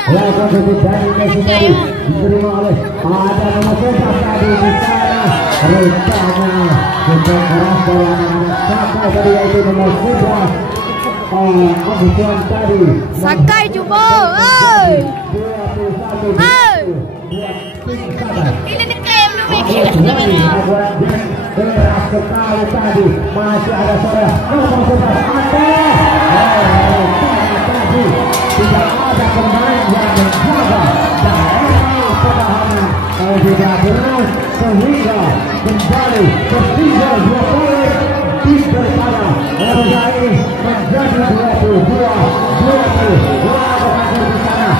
Lakukan servis dari Messi tadi diterima oleh ada nomor 11 tadi di sana. Retanya cukup keras dari anak-anak Sakai tadi yaitu nomor 11 Abusuan tadi Sakai Jubo, oi. 21 Ini diklaim lu mikir. keras sekali tadi masih ada saudara nomor 11 ada tadi tidak ada pemain yang menjaga daerah pertahanan tidak benar sehingga kembali tertinggal 2 poin di daripada Olga ini menjadi 22 lakukan di sana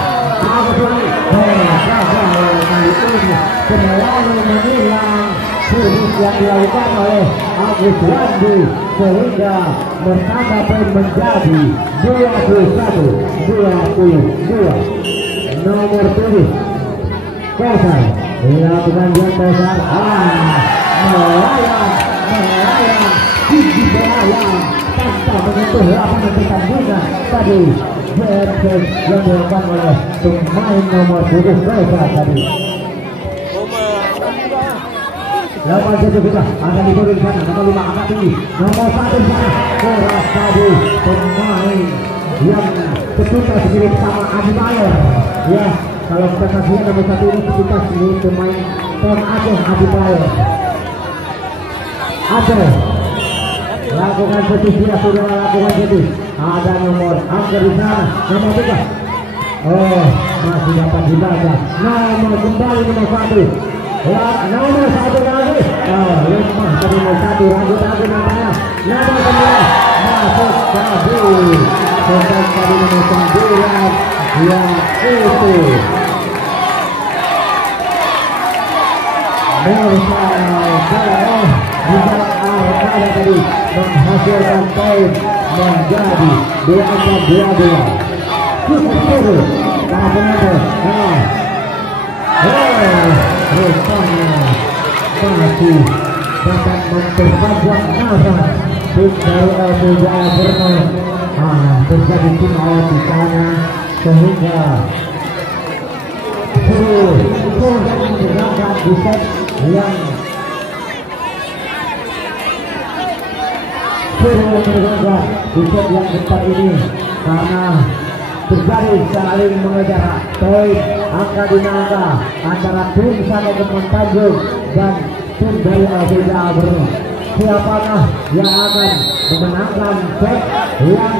selalu menilang servis yang dilakukan oleh Agus Wandi sehingga bertambah poin menjadi 21-22. Nomor 7 Kosar dilakukan dia Kosar melayang tinggi melayang tanpa menyentuh lapangan pertandingan tadi servis yang dilakukan oleh pemain nomor 7 Kosar tadi. Nomor 1 kita akan diberi di sana. Nomor 5 agak tinggi. Nomor 1 di sana. Keras tadi pemain yang ketutas milik sama Adi Bayer. Ya, kalau kita kasih nomor 1 ini ketutas milik pemain Tom Aceh Adi Bayer. Aceh lakukan setis, dia sudah lakukan setis. Ada nomor angker di sana. Nomor 3. Oh, masih dapat dibaca. Nomor kembali nomor 1. Nomor 1 lagi. Oh, lemah tadi nomor 1. Ragu-ragu namanya. Nomor 9 masuk tadi. Sampai tadi nomor 9 yang itu Armada tadi menghasilkan poin menjadi 2-2. Cukup karena penonton. Rupanya masih dapat memperbanyak nafas tim dari LPJA Borneo. Terjadi tim awal di sana sehingga menegakkan di set yang menegakkan di set yang keempat ini karena terjadi saling mengejar poin angka dinamika antara tim Sangkai Kemon Tanjung dan tim dari LPJA Borneo. Siapakah yang akan memenangkan set yang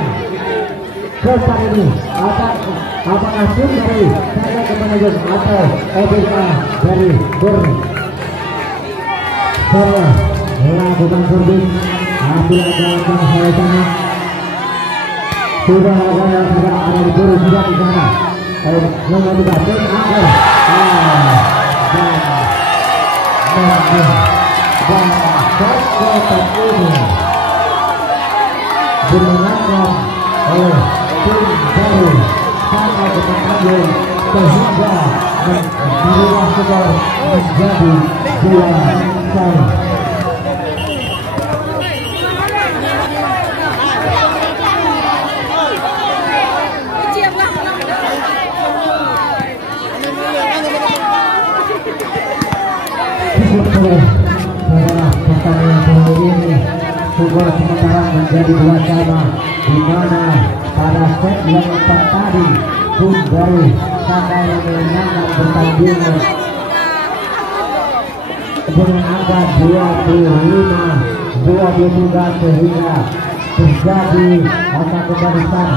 keempat ini? Apakah tim dari Sangkai Kemon Tanjung atau LPJA dari Borneo? Saya melakukan serving, ambil aja saya sana. Sudah ada di buru juga di sana. Nomor 3 tim Angker dan kotak ini dimenangkan oleh tim dari Sangkai Kemon Tanjung sehingga merubah skor menjadi 2-1. Pertandingan ini skor sementara menjadi 2-2 di mana pada set yang keempat tadi tim dari Sangkai memenangkan pertandingan dengan angka 25-23 sehingga terjadi angka kebalikan.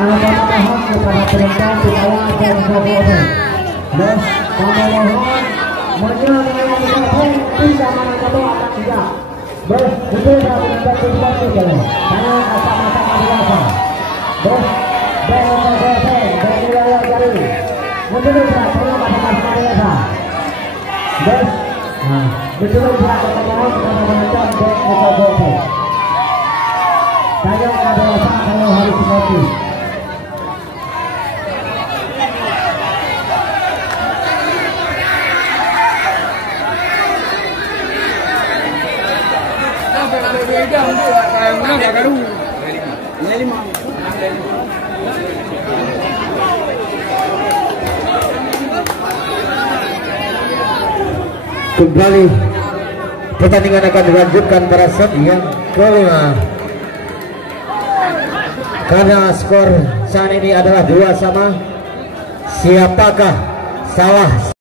Ada mohon kepada penonton supaya dan sahabat dan kami mohon menyelesaikan poin tidak menangkap anak tidak betul dalam berkompetisi kalau karena sama-sama biasa dengan dari wilayah dari betul tidak perlu sama-sama biasa betul tidak mohon kepada penonton dan sahabat saya adalah kalau harus seperti kembali pertandingan akan dilanjutkan pada set yang kelima karena skor saat ini adalah 2-2. Siapakah salah?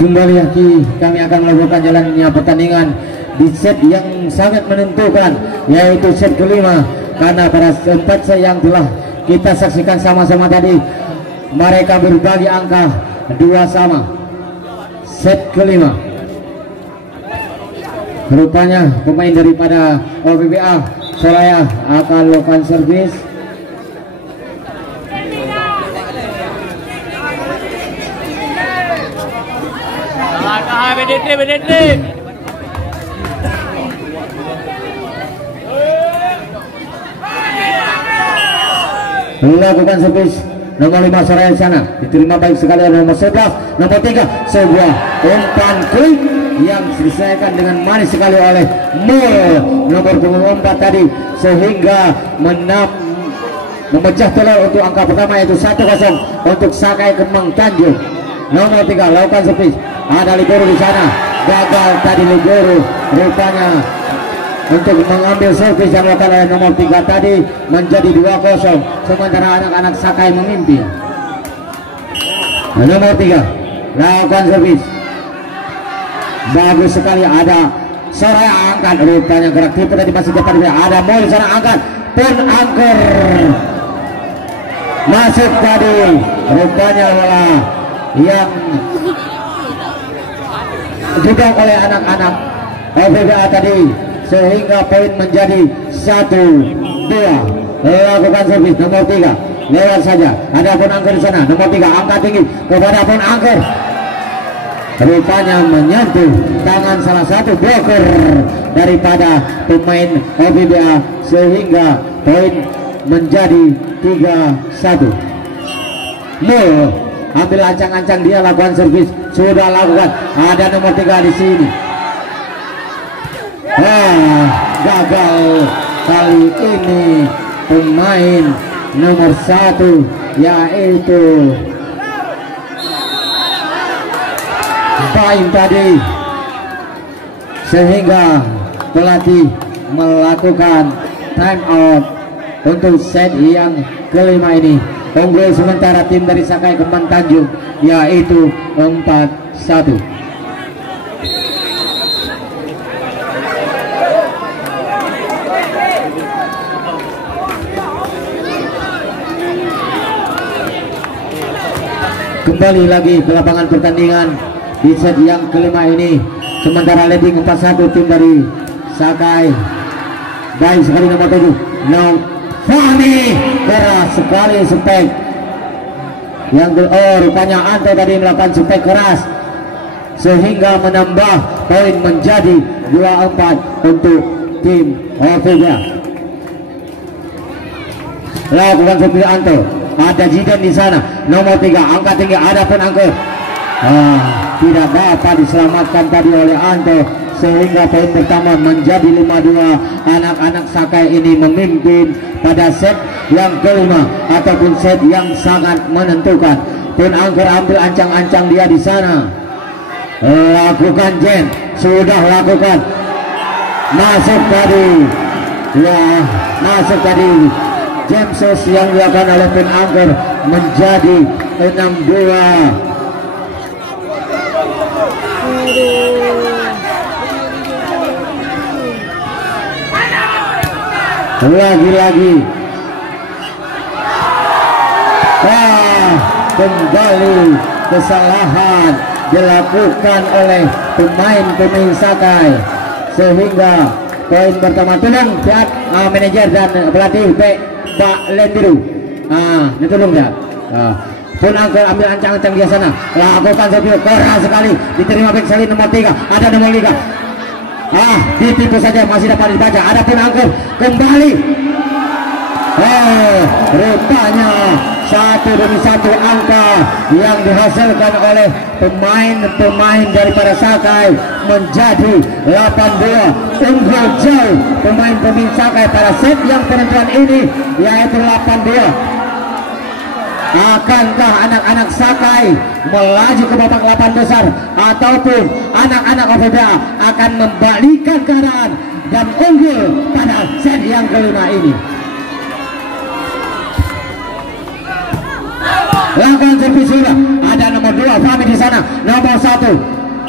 Kembali lagi kami akan melakukan jalannya pertandingan di set yang sangat menentukan, yaitu set kelima. Karena pada sempat yang telah kita saksikan sama-sama tadi, mereka berbagi angka 2 sama. Set kelima, rupanya pemain daripada OBBA Soraya akan melakukan servis. Melakukan servis nomor 5 Soraya di sana, diterima baik sekali oleh nomor 11, nomor 3, sebuah umpan klik yang diselesaikan dengan manis sekali oleh nomor 4 tadi, sehingga memecah telur untuk angka pertama, yaitu 1-0 untuk Sakai Kemang Tanjung. Nomor 3 lakukan servis, ada libero di sana, gagal tadi libero, rupanya untuk mengambil servis yang dilakukan oleh nomor 3 tadi menjadi 2-0, sementara anak-anak Sakai memimpin. Nomor 3 lakukan servis, bagus sekali, ada Soraya angkat, rupanya gerak tipe tadi masih depan, ada Moy di sana angkat pun angker, masuk tadi, rupanya malah yang didorong oleh anak-anak OBBA tadi, sehingga poin menjadi 1-2. Lakukan servis nomor 3 lewat saja, ada pun angker di sana, nomor 3 angkat tinggi kepada pun angker, rupanya menyentuh tangan salah satu bloker daripada pemain OBBA, sehingga poin menjadi 3-1. Ambil ancang-ancang, dia lakukan servis, sudah lakukan, ada nomor 3 di sini. Gagal kali ini pemain nomor 1, yaitu Baim tadi, sehingga pelatih melakukan time out untuk set yang kelima ini. Unggul sementara tim dari Sakai Kemang Tanjung, yaitu 4-1. Kembali lagi ke lapangan pertandingan di set yang kelima ini, sementara leading 4-1 tim dari Sakai. Baik sekali nomor 7, Fahmi, keras sekali spek yang rupanya Anto tadi melakukan spek keras, sehingga menambah poin menjadi 2-4 untuk tim OBBA. Lakukan seperti Anto, ada Jidan di sana, nomor 3 angkat tinggi, ada pun angkat, tidak dapat diselamatkan tadi oleh Anto, sehingga poin pertama menjadi 5-2. Anak-anak Sakai ini memimpin pada set yang kelima ataupun set yang sangat menentukan. Pun angker ambil ancang-ancang dia di sana, lakukan Jen, sudah lakukan, masuk tadi, masuk tadi Jamesos yang dilakukan oleh pun angker menjadi 6-2. Lagi-lagi kembali kesalahan dilakukan oleh pemain Sakai, sehingga poin pertama. Tolong pihak manajer dan pelatih Pak Lendiru, ditolong ya. Pun angker ambil ancang-ancang di sana, lakukan servis keras sekali, diterima back sekali nomor 3, ada nomor 3. Ditipu saja, masih dapat dibaca, ada pun angker kembali. Rupanya 1-1 angka yang dihasilkan oleh pemain-pemain daripada Sakai menjadi 8-2. Unggul jauh pemain-pemain Sakai pada set yang penentuan ini, yaitu 8-2. Akankah anak-anak Sakai melaju ke babak 8 besar, ataupun anak-anak OBBA akan membalikkan keadaan dan unggul pada set yang kelima ini? Lakukan servis sudah, ada nomor nomor 2 Fahmi di sana, nomor 1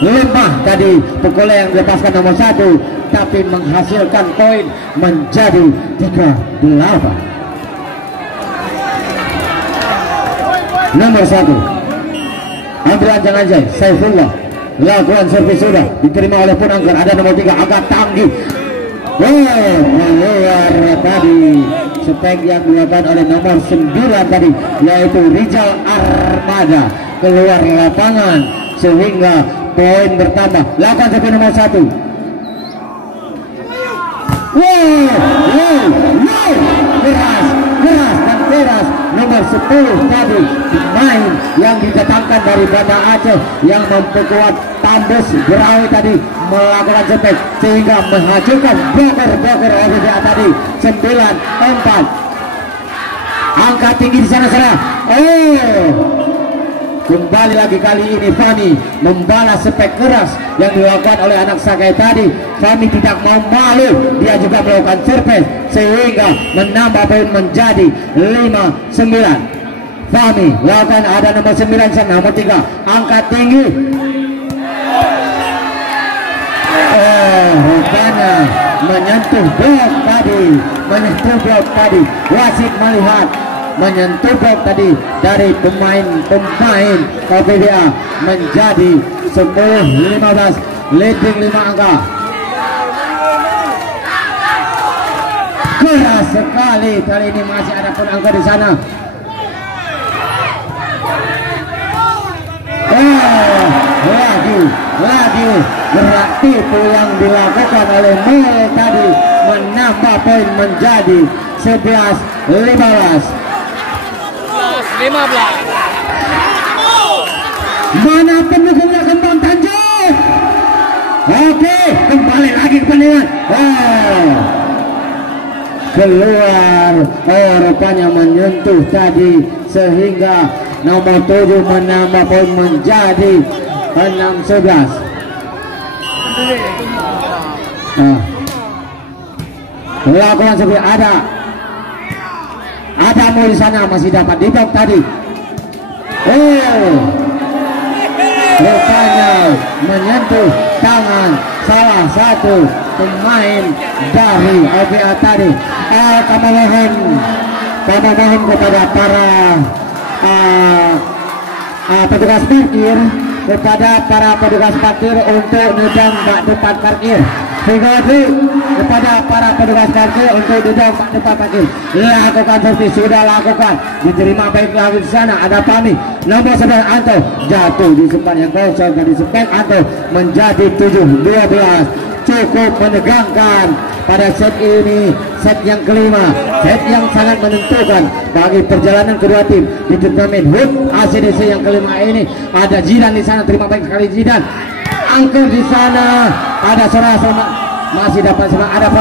lemah tadi pukulan yang dilepaskan nomor 1 tapi menghasilkan poin menjadi 3-8. Nomor 1 ambil ancang-ancang Saifullah, lakukan servis sudah diterima oleh Punangker. Ada nomor 3 agak tanggi, keluar tadi spek yang dilakukan oleh nomor 9 tadi yaitu Rizal Armada keluar lapangan sehingga poin bertambah. Lakukan servis nomor 1. Keras dan keras nomor 10 tadi pemain yang didatangkan dari Banda Aceh yang memperkuat Tambus Gerawi tadi melakukan cepet sehingga menghasilkan bloker OBBA tadi 9-4. Angka tinggi di sana. Kembali lagi kali ini Fahmi membalas spek keras yang dilakukan oleh anak Sakai tadi. Fahmi tidak mau malu, dia juga melakukan servis sehingga menambah poin menjadi 5-9. Fahmi lakukan, ada nomor 9 sana, nomor 3 angkat tinggi. Rupanya menyentuh blok tadi, wasit melihat menyentuh blok tadi dari pemain KPBA menjadi 10-15, leading 5 angka. Keras sekali kali ini, masih ada Punangker di sana. Lagi gerak tipu yang dilakukan oleh Mel tadi menambah poin menjadi 11-15. Mana pendukungnya Kembang Tanjung? Oke, kembali lagi ke pertandingan. Keluar, rupanya menyentuh tadi sehingga nomor 7 menambah poin menjadi 6-11. Lakukan seperti ada mau di sana, masih dapat diblok tadi. Rupanya menyentuh tangan salah satu pemain dari OBA tadi. Kami mohon kepada para petugas parkir, untuk nidang bak depan parkir. Kepada para petugas parkir untuk nidang bak depan parkir. Lakukan servis, sudah lakukan, diterima baik lagi di sana. Ada Fahmi nomor 9 Anto jatuh di sempat yang kosong dan disepek Anto menjadi 7-12. Cukup menegangkan pada set ini, set yang kelima, set yang sangat menentukan bagi perjalanan kedua tim di turnamen HUT ACDC yang kelima ini. Ada Jidan di sana, terima baik sekali Jidan. Angker di sana, ada Soraya sama masih dapat semangat. Ada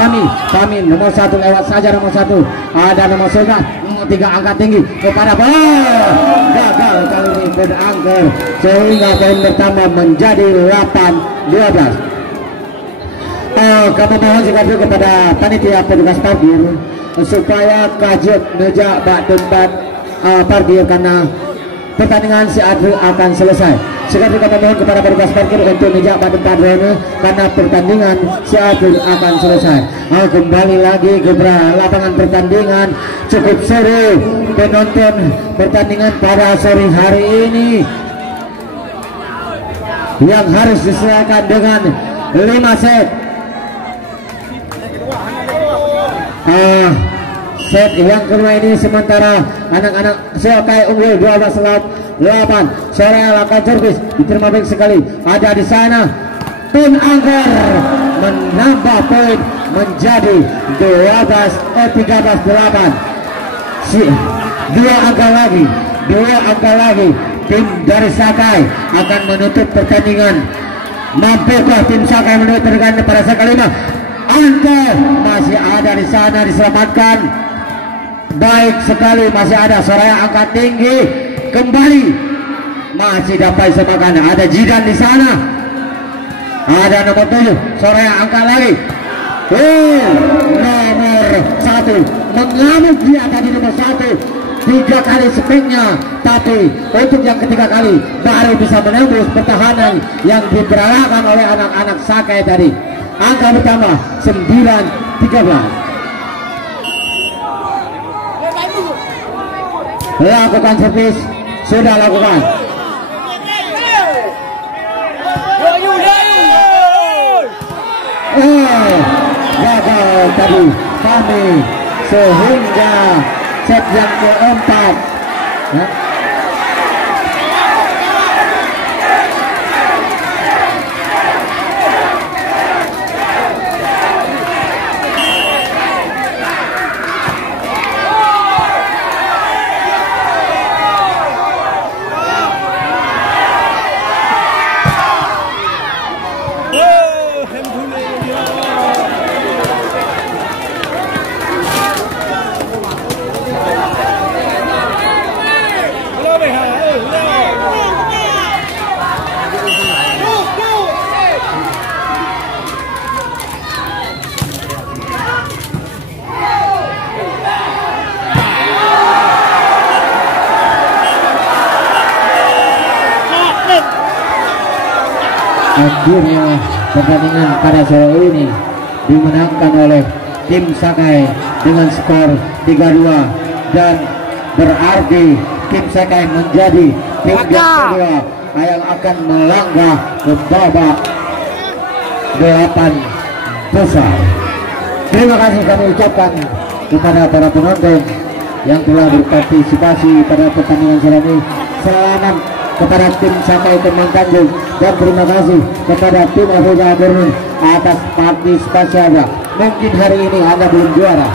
Fahmi nomor 1 lewat saja nomor 1. Ada nomor 11, nomor 3 angkat tinggi kepada gagal kali ini pada Angker sehingga poin bertambah menjadi 8-12. Kami mohon sekali kepada panitia petugas parkir supaya kajut nejak bak tempat parkir karena pertandingan akan selesai. Sekali kami mohon kepada petugas parkir untuk nejak bak tempat karena pertandingan akan selesai. Kembali lagi ke lapangan pertandingan. Cukup seru penonton pertandingan pada sore hari ini yang harus diselesaikan dengan 5 set. Set yang kedua ini sementara anak-anak Sakai unggul 12-8. Soraya lakukan servis, diterima baik sekali. Ada di sana Punangker menambah poin menjadi 13-8. Dua angka lagi tim dari Sakai akan menutup pertandingan. Mampukah tim Sakai menutup pertandingan pada set kelima? Angker masih ada di sana, diselamatkan baik sekali. Masih ada Soraya angkat tinggi kembali, masih dapat diselamatkan. Ada Jidan di sana, ada nomor 7 Soraya angkat lagi. Nomor 1 mengamuk dia tadi, nomor 1 3 kali speknya, tapi untuk yang ketiga kali baru bisa menembus pertahanan yang diperalakan oleh anak-anak Sakai tadi. Angka pertama 9-13. Lakukan servis, sudah lakukan. Gagal tadi kami sehingga set yang keempat. Akhirnya pertandingan pada sore ini dimenangkan oleh tim Sakai dengan skor 3-2 dan berarti tim Sakai menjadi tim yang kedua yang akan melangkah ke babak 8 besar. Terima kasih kami ucapkan kepada para penonton yang telah berpartisipasi pada pertandingan sore ini. Selamat kepada tim Sakai Teman Tanjung dan terima kasih kepada tim Afrika Bernun atas partisipasi Anda. Mungkin hari ini Anda belum juara,